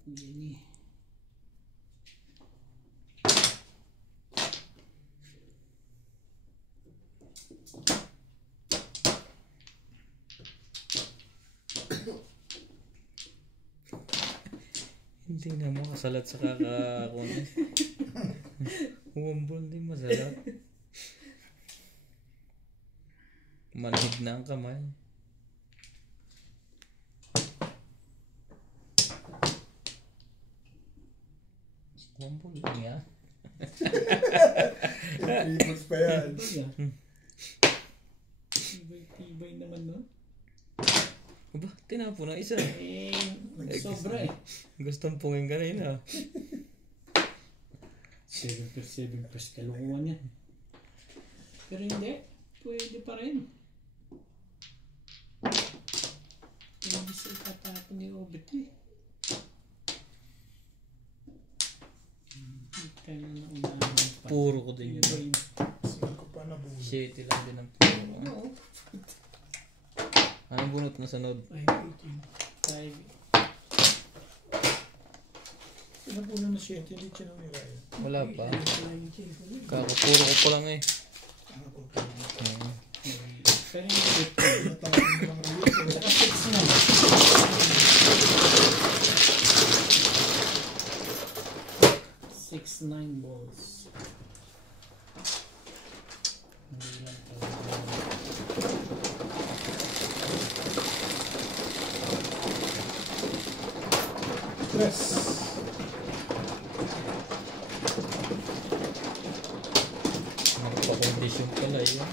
yan eh. Hindi na mo kasalat sa kakakunin. Humble din masalat. Manhid na ang kamay. Humble niya. Ipas pa yan. Tibay naman no? Aba, tinapo na isa. Sobra eh. Gustong pungin kanina. 7 plus kalukuhan yan. Pero hindi. Pwede pa rin. Hindi sa itatapon ni Obit eh. Kaya na naunahan pa. Puro ko din yun. Singko pa na bulo. Shitty lang din ang puro. Anong bunot na sunod? 5. Sino po na 7? Hindi siya nang nilaya. Wala pa. Kakapuro ko pa lang eh. Ako. Pero hindi ito. Natawag mo lang rin. Saka 6 na. 6-9 balls. Hindi lang talaga. Tres. Kondisyon pala yun.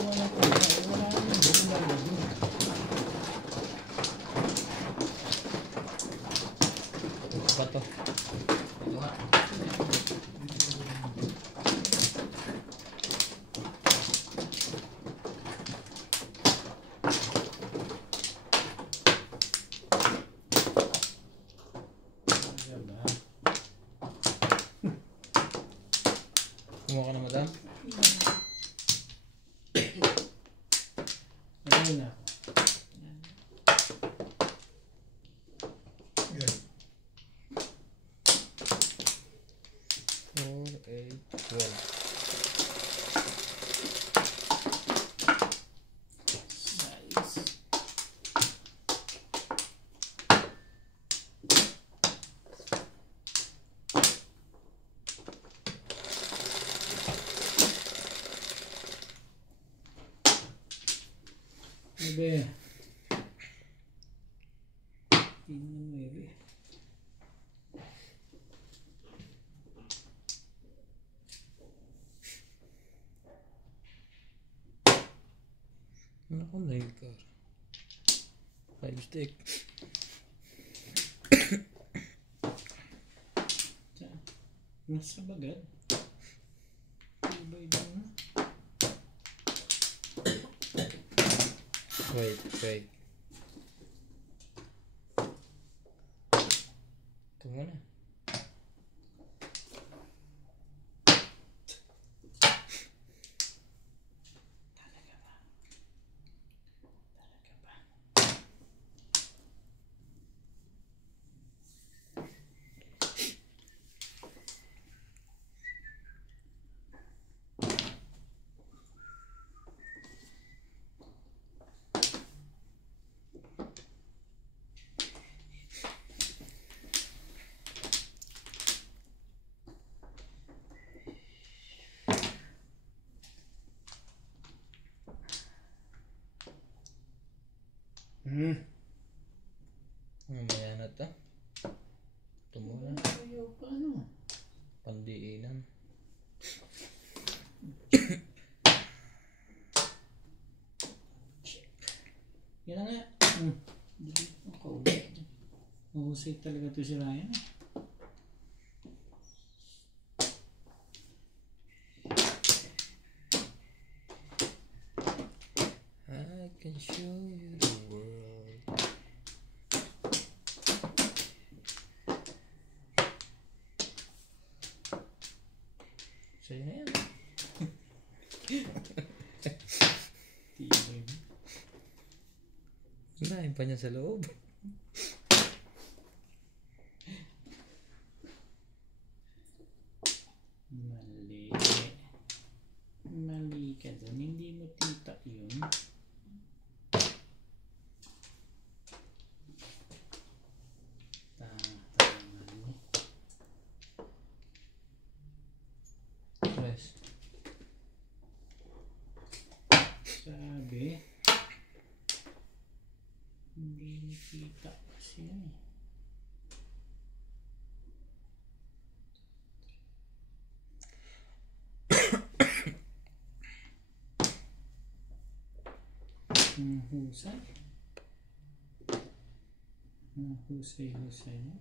Wala pa. Wala naman. Wala naman. Ba to? Ito nga. Kumuha ka na, madam? Ayun na. Yan. 4, 8, 12. Nice. Bebe. Tingnan mo, bebe. Ano ko na yung car? 5 stick. Nasa bagad. Iba-iba na. Wait, wait. Ito muna. Talaga ba? Talaga ba? Mamaya na ito. Ito muna. Ayaw pa ano? Pandiinan. Yan na nga. Delete mo ka ulit. Mahusay talaga ito si Ryan. I can show you the world. Sa'yo na yan. Tibay mo. Lain pa niya sa loob. Mali. Mali ka dun. Hindi mo tita yun. Tama. Press. Sabi. Hindi mo tita kasi yan eh. Husay. Husay mo.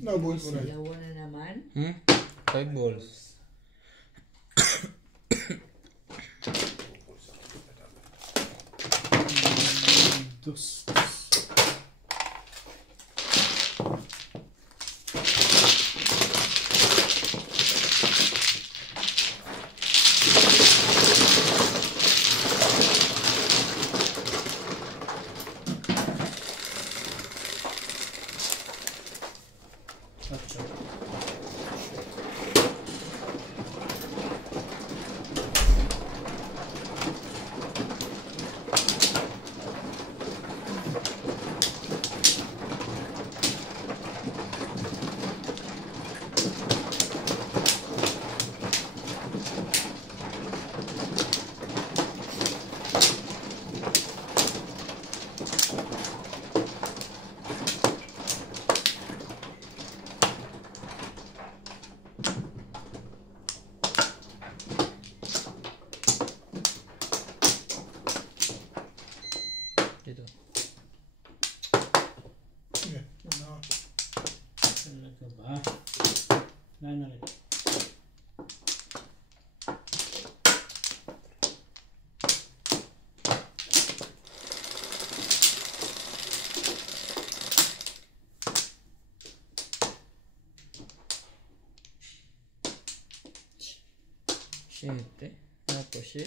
Nabuhin ko na. Yawa na naman. 5 balls. Dos. 7. Tapos 7.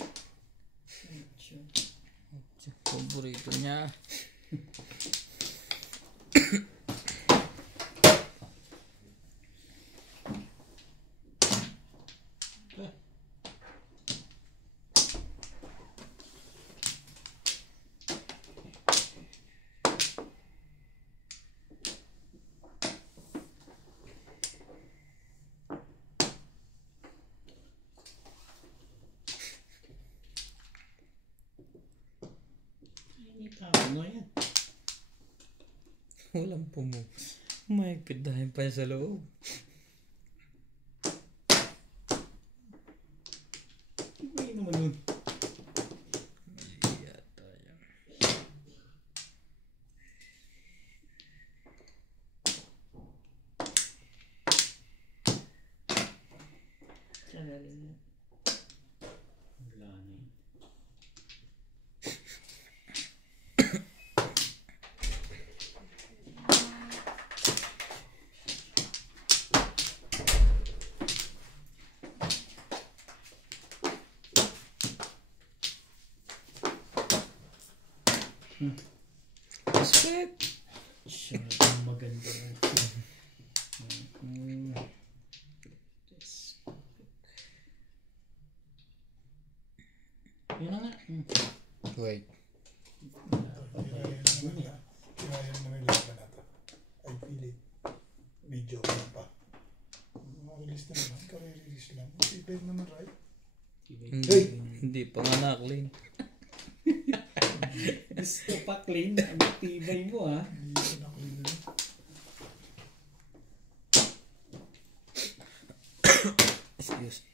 Paborito niya. Ano yan? Walang pumo. Mahigpit dahil pa sa loob. Hindi naman nun. Mali yata yan. Wala na yun. Respect! Siya ang maganda na. Yun na nga. Wait. Kinayan naman yung laban natin. I feel it. Medyo pa. Release na naman. Kare-release lang. Ibig naman, right? Hindi pa nga nakling. Gusto pa clean. Ang tibay mo ha. Hindi ko nakulit na. Excuse.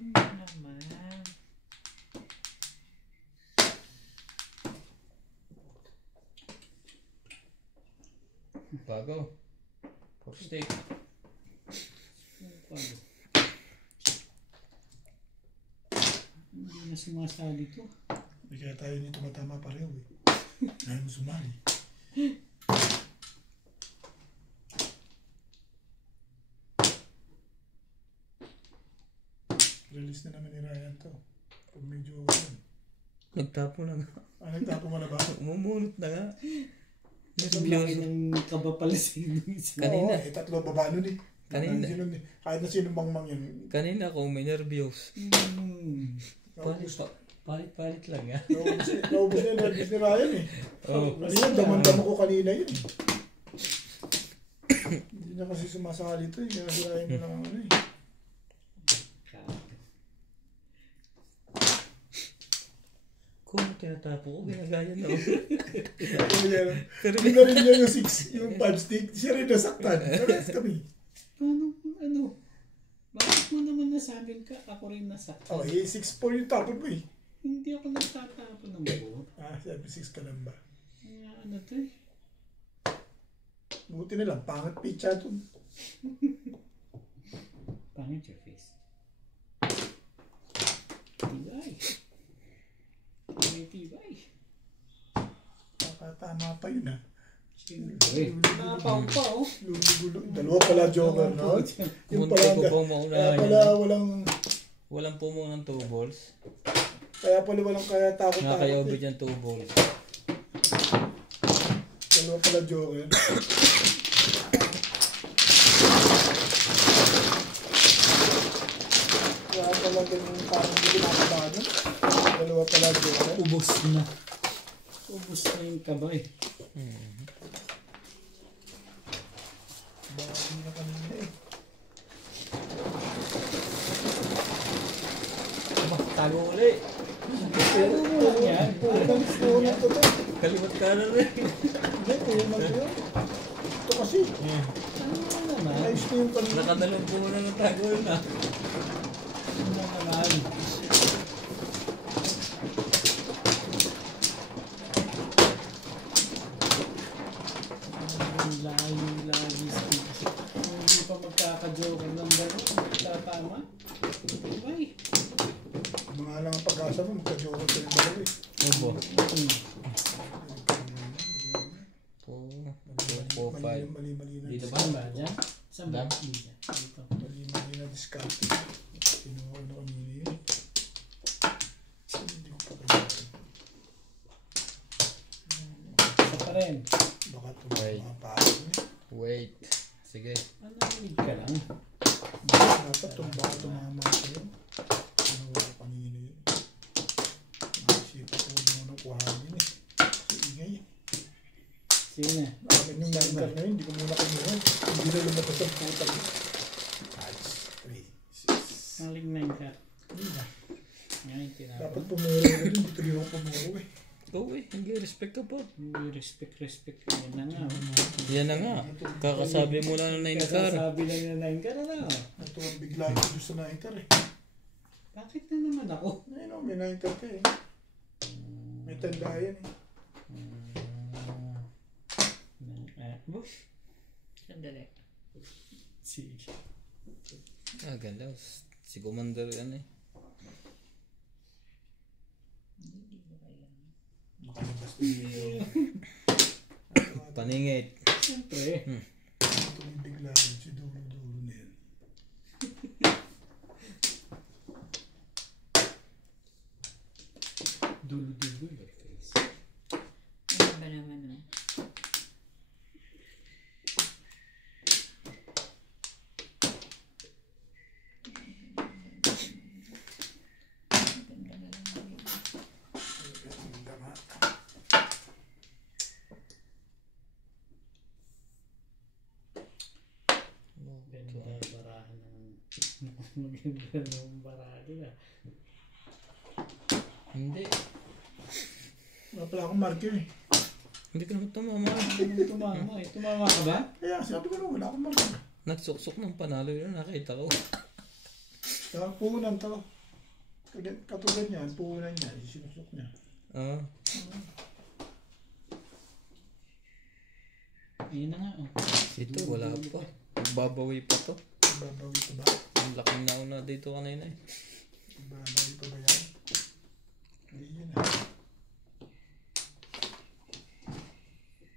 Naman. Bago. Popstick. Hindi na sumasali to. Hindi kaya tayo nito matama pareho eh. Ayaw mo sumali. Release na naman ni Ryan to. Pag medyo Nagtapo na nga. nagtapo mo na ba? Umumunot na nga. Ang laki ng kaba pala sa inyo. Kanina. Oo, tatlo baba nun eh. Kanina. Kahit na sino mang yun. Kanina ako may nervyos. Naubos Palit lang nga. naubos na yung nervous ni Ryan eh. Oh. Kanina, daman-dama ko kanina yun eh. Hindi na kasi sumasakali ito eh. Kaya si Ryan na lang ano eh. Kung tinatapo ko, ginagaya na ako. Pero na rin niya yung 6, yung punch stick. Siya rin nasaktan. Parehas kami. Ano? Bakit mo naman nasabing ka? Ako rin nasaktan. Oh, 6-4 yung tapon mo eh. Hindi ako nagtatapon ng buo. Sabi 6 ka lang ba? Ano to eh? Buti na lang, pangat pitcha ito. Pangit your face. Tibay. Tibay. Tama pa yun ah. Siyempre. Napaw-paw. Lulo-gulo. Dalawa pala joker no? Yung Munti pala, ko bang kaya maunahan pala yan? walang pumo ng 2 balls. kaya kaya takot-takot. Nakakayaw dyan 2 balls. Dalawa pala joker. Kaya pala ganun parang hindi nakakabahan. Dalawa pala joker. Ubus na. Ubus na yung kabay. Bahan na kanina eh. Tago ulit. Pero yan. Punan to to. Kalimat ka na rin. Hindi, punan to yun. Ito kasi. Ano naman? Ayos na yung kanina. Nakadalong pumo na ng tago na. Ano naman? Lagi hindi pa magkaka-joke ng gano'n. Tatama. Ay. Mga lang ang pag-asa mo, magka-joker ka yung dalawa eh. Obo. Mali-mali na. Dito ba? Saan ba? Diyan? Saan ba? Dyan? Dito. Mali pa rin. Baka Wait. tumapasok niya. Wait. Sige. Ano, lead ka lang? Dapat baka tumama sa'yo. Ano ba kanina yun? Naisipan ko muna kuhanin eh. Sa ingay eh. Sino? Akin yung nangkar na yun, hindi ko muna kinuha. Hindi na lumabas ang putang. 5, 3, 6. Maling 9 ka. Hindi na. Ngayon, tinapon. Dapat pumuro na dun, dito rin ako pumuro eh. Go eh. Hindi respect ka po. Hindi respect. Yan na nga. Oh. Yan na nga. Kakasabi mo lang ng 9 car. Kasasabi lang yung 9 ka na lang. Oh. Natuwang bigla ko doon sa nangkar eh. Bakit na naman ako? Ayun o, may nangkar ka eh. May tanda yan eh. Sandali. Sige. Ah, ganda. Si Commander yan eh. Makalabas din yun. Paningit. Siyempre. Natuwang bigla yun, si dulo-dulo na yan. Dulo-dulo. Ano ba naman oh? Ganda nga. Ganda barahan ng... Maganda ng barahan nila. Hindi. Wala pala akong marker eh. Hindi ka naman tumama. Ano tumama eh? Tumama ka ba? Kaya sabi ko na wala akong marker. Nagsuksok ng panalo yun. Nakita ko. Kaya puhunan to. Katulad niya, puhunan niya, sinusok niya. Ah. Ayun na nga oh. Ito wala pa. Magbabawi pa to. Babawi pa ba? Ang laking nauna dito kanina eh. Babawi pa ba yan? Hindi yun ah.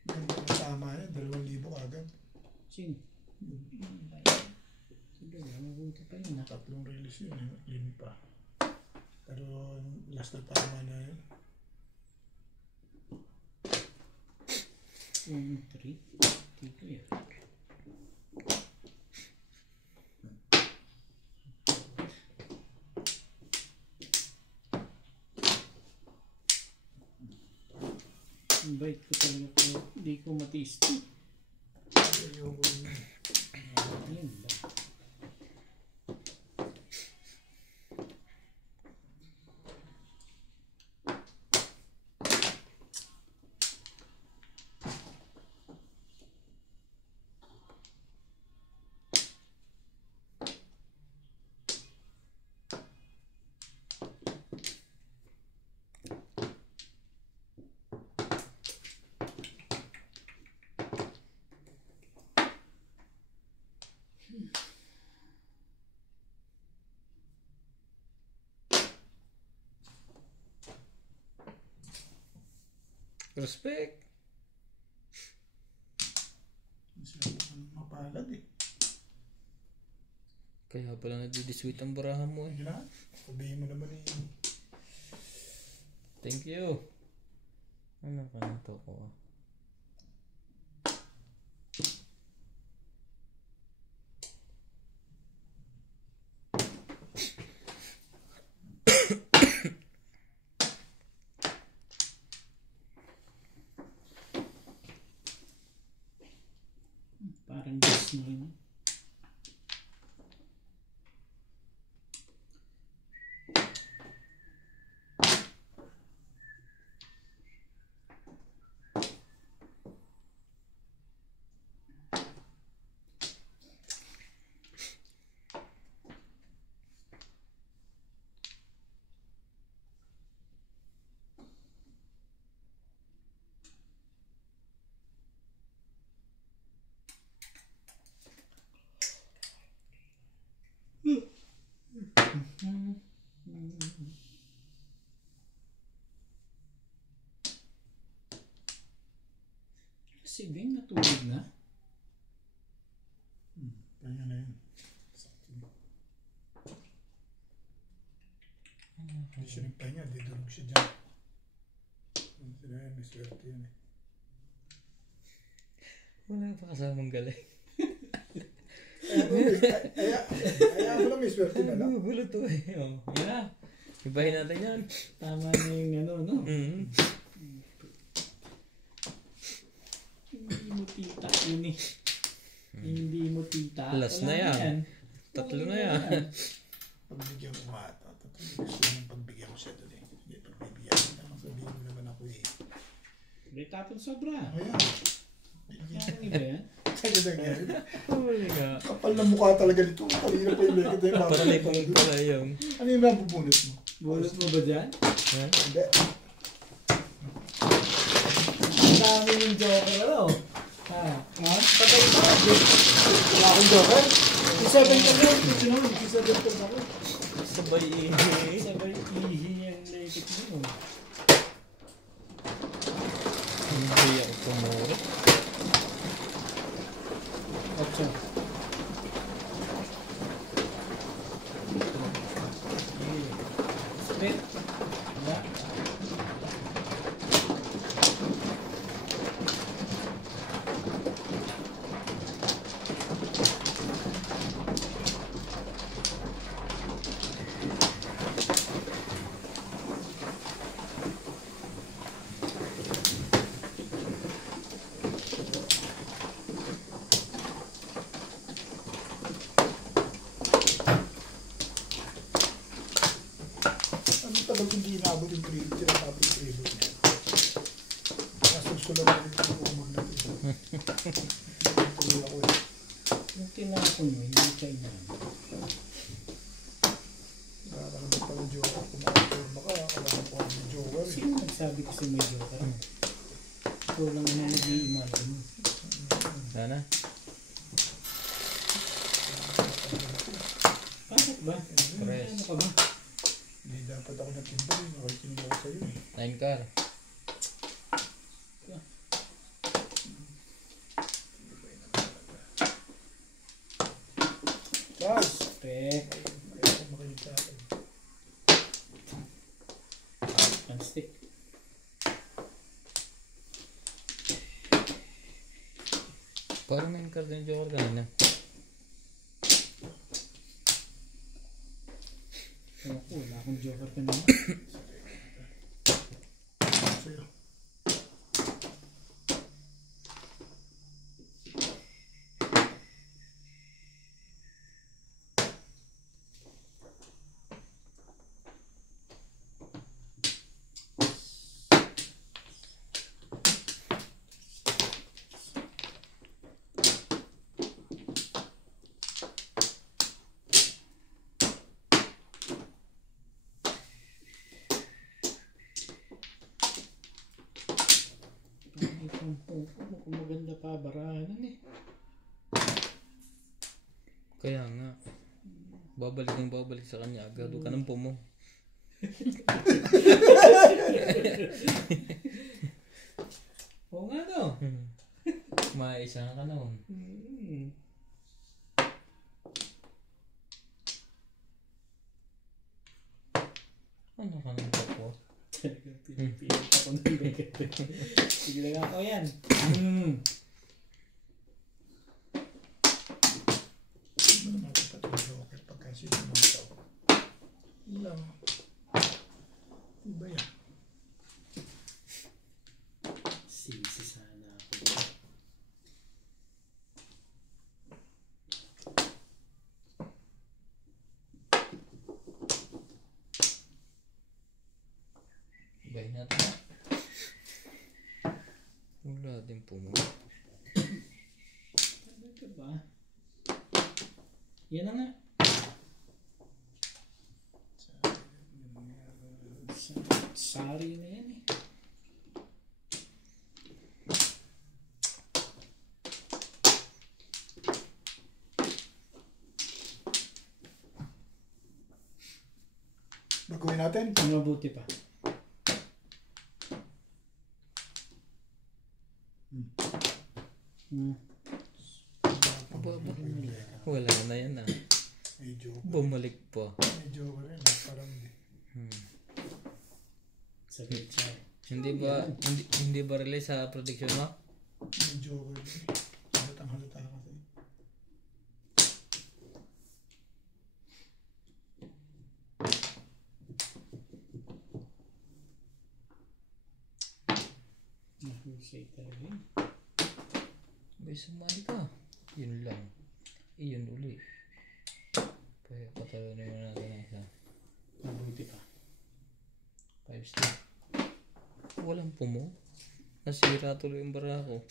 Ganda na tama yan, 2,000 agad. Sino? Sige, mabuti pa yun ah. 3 release yun, yun pa. Pero last na tama na yun. 1, 3. Dito yan. Invite ko talaga pero hindi ko matiis to. Ayoko yun. Ayun ba? Respect. Masyado kang mapalad eh. Kaya pala nadidiswit ang barahan mo eh. Yun na, sabihin mo naman eh. Thank you. Ano ka na to ko ah. Parang gas na rin. Si Ben natulog na? Kanya na yun. Hindi siya nagpahinga, didurog siya dyan. Sila yun, may swerte yun eh. Wala pa kasamang galing. Kaya mo na may swerte na lang. Gulo to eh. Oh, yan na. Ibahin natin yan. Tama na yung ano, no? Hindi mo tita yun eh. Hindi mo tita. Last na yan. Tatlo na yan. Pagbigyan ko nga ito. Gusto yung pagbigyan ko siya doon eh. Hindi, pagbibigyan ko naman. Sabihin mo naman ako eh. Hindi tapon sobra. Ayan. Kaya iba yan? Kaya nangyari. Huli nga. Kapal na mukha talaga nito. Kanina pa yung lekit eh. Para may kung pala yung... Ano yung nabubunot mo? Bulot mo ba dyan? Ha? Hindi. Ang dami yung joker ano? Ha? Patay pa. Wala akong joker. Si 7 ka lang. Si 7 ka ako. Sabay ihi. Sabay ihi yung lekit mo. Hindi ako pumuri. Ocho. Split. Wala. Ano tagal hindi inaabot yung tribute? Tinatapos yung tribute niya. Nasusulang na rin yung umag natin. Tuloy ako eh. Yung tinapon mo, hindi ka inaano. Nakakalaman pa ng joker. Kung makaporma ka, kailangan ko ang joker. Sino nagsabi kasi may joker? Ito lang naman nag-i-imagine. Sana? Bakit ba? Press. Ano ka ba? Hindi dapat ako natimba eh. Nakikinig ako sa'yo eh. 9 car. Charles! Respect. Ayaw ko makinig sa akin. Unstick. Parang 9 car din joker kanina. Ako, wala akong joker ka naman. Sa'yo. Kung maganda pa, barahanan eh. Kaya nga. Babalik sa kanya agad. Huwag ka nang pumo. Oo nga no. Maisa ka noon. Ano ka nang po? Talagang pinipilit ako ng lekit eh. Sige lang ako yan. Hindi naman ako pati yung joker pagka sino mo ito. Wala. Iba yan. Sisi sana ako. Ibahin natin. Wala din pumo. Ano ka ba? Yan na nga. Sorry na yan eh. Baguhin natin. Ang mabuti pa. Wala na yan ah. May joker. Bumalik pa. May joker yan. Parang Saglit siya. Hindi ba release sa prediction mo? may joker. halatang halata kasi. Nahusay talaga yun. May sumali ka. Yun lang. Iyon uli. Kaya patalunin mo natin ang isa. Mabuti pa. 5 stick. Walang pumo. Nasira tuloy yung bara ko.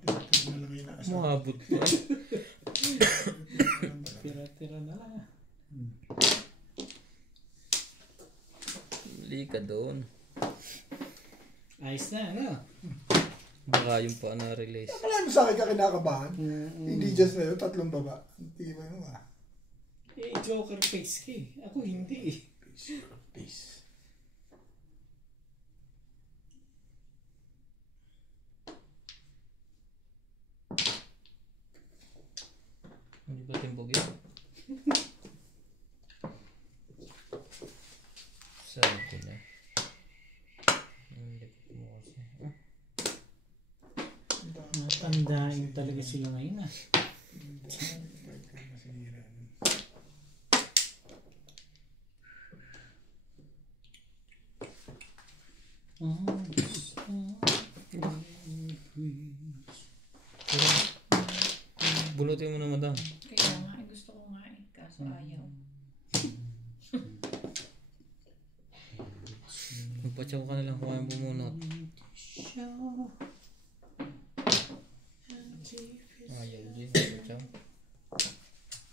Tira-tira na lang yung naasa. Umabot pa. Tira-tira na lang ah. Mali ka doon. Ayos na, ano? Baka yung pa na-release. Akala mo sa akin ka kinakabahan? Hindi just na yun, 3 baba. Hindi ba yun ah? Eh, joker face ka eh. Ako hindi eh. Peace. Hindi ba timbog yun? Sabi na. Hindi ko mo kasi. Matandain talaga sila ngayon ah. Bunutin mo na, madam. Kaya nga, gusto ko nga eh. Kaso ayaw. Magpatsaw ka na lang kung ayaw bumunot. Ayaw din. Magpatsaw.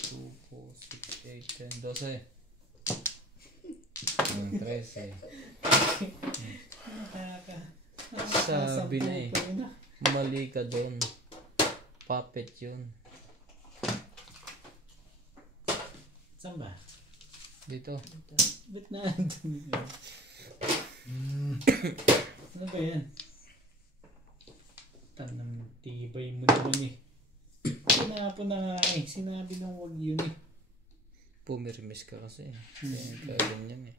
2, 4, 6, 8, 10, 12. 13. Sabi na eh. Mali ka doon. Puppet yun. Saan ba? Dito. Ba't na andun yun? Ano ba yan? Tanang tibay mo naman eh. Sinapo na nga eh. Sinabi nang wag yun eh. Pumirmis ka kasi. Kaya ganyan eh.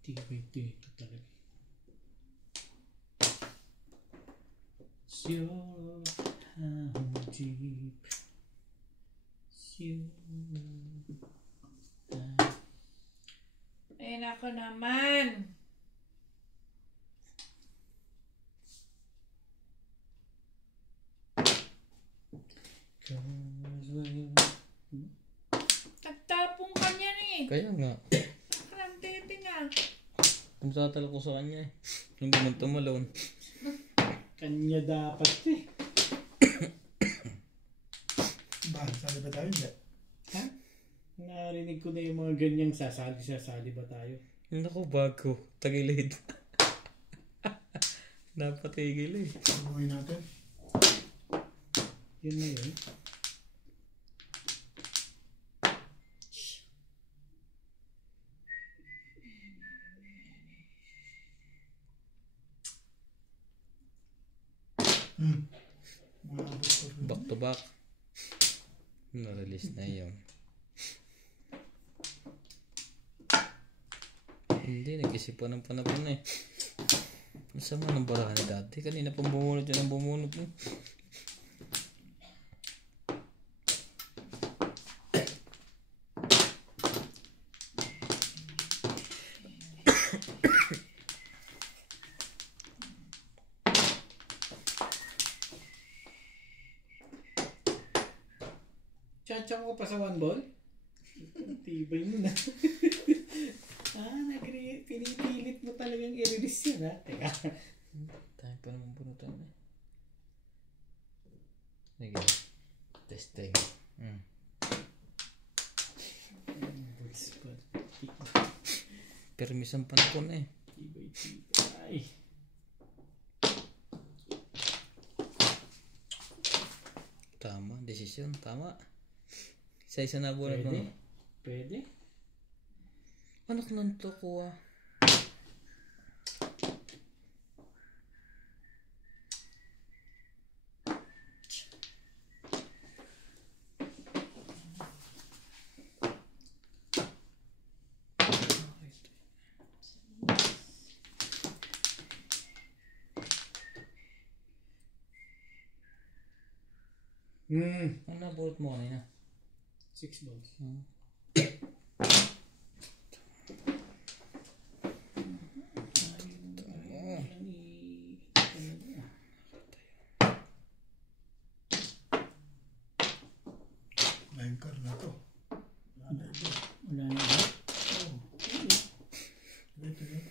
Tibay dito talaga. So, how deep you Ay, nako naman. Nagtapong ka niyan eh. Kaya nga. Ang tete niya. Kung satal ko sa kanya eh. Hindi man tumalon. kanya dapat eh. Ba, sali ba tayo? Hindi. Ha? Narinig ko na yung mga ganyang sasali ba tayo? Naku, bago. Tagilid. Napatigil eh. Subuhin natin. Yun na yun. Back to back. Na-release na yun. Hindi, nag-isip pa ng panahon eh. Masama ng barahan ni dati. Kanina pang bumunod yun ang bumunod eh. Chacha mo pa sa one ball? Tibay mo na. Pinipilit mo talagang i-release yun ha? Teka. Tayo pa naman punutan eh. Sige. Testing. Permis ang panapon eh. Tibay. Tama, desisyon, tama. Isa-isa na bunod mo. Pwede? Anak ng toko ah. Ang nabuot mo kanina. 6 balls. Nine car na to. Wala na ito. Wala na ba? Ito yun.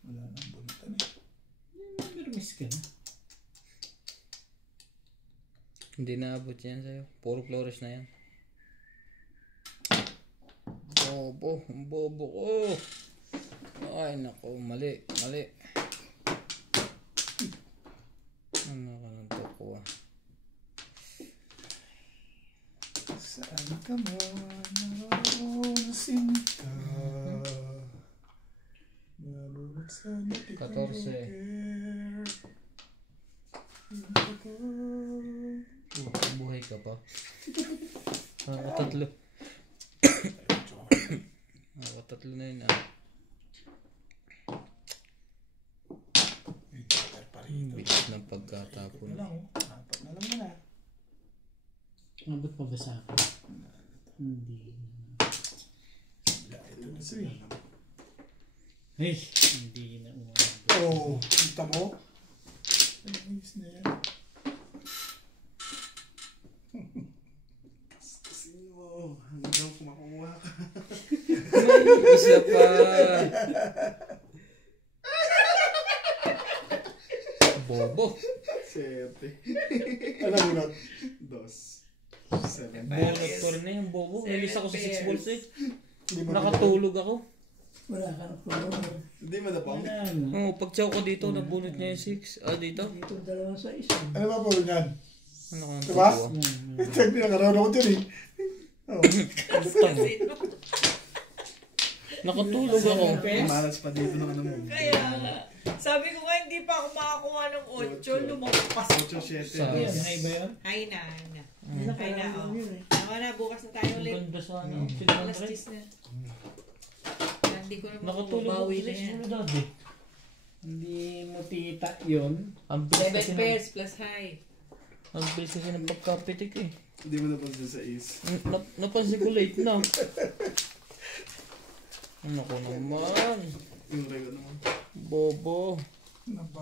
Wala nang bunutan eh. Pero miss ka na. Hindi naabot yan sa'yo. Puro flores na yan. Bobo. Ang bobo ko. Ay, naku. Mali. Mali. Ano ka ng toko ah. Saan ka man naroon sinta? Mabulot sa natin 14. Buhay ka pa. Nakatatlo. Nakatatlo na yun ah. Bilis ng pagkatapon. Apat na lang na. Ba't pa ba sa akin? Hindi. Ito na siya. Ay, hindi na umabot. Oh, kita mo? Ayos na yan. Kasi mo, hanggang kumakuha ka. Isa pa. Bobo. 7. Ano mo na? 2. 7. Bonot ko rin na yung bobo. Nalis ako sa 6 balls eh. Hindi mo Nakatulog ako. Wala ka na problema. Hindi mo na pang. Wala na. Oo, pag chow ko dito, nabunot niya yung 6. Ah, dito? Dito dalawa sa isa. Ano ba po yan? Ano ka ng Diba? toko ah? Hindi nakaraon ako dyan eh. Oh. Nakatulog ako. Malas pa dito ng ano mo. Kaya nga. Sabi ko nga, hindi pa ako makakuha ng 8. Lumampas. 8-7. Ayun, ay ba yun? Ay na, ay na. Hindi na Ay na, kailangan oh. yun eh. Tama na, bukas na tayo Ang ulit. ganda sana. Alas 600. 10 na. Hindi ko naman Nakatulog ako mabawi sa na yan. 6 dati. Hindi mo tita yun. Ang bilis 7 kasi ng, pairs plus high. ang bilis kasi ng pagkapitik eh. Hindi mo na pang sa is. Napansin ko late na. Ano ko naman. Yung rego naman. Bobo. Naba.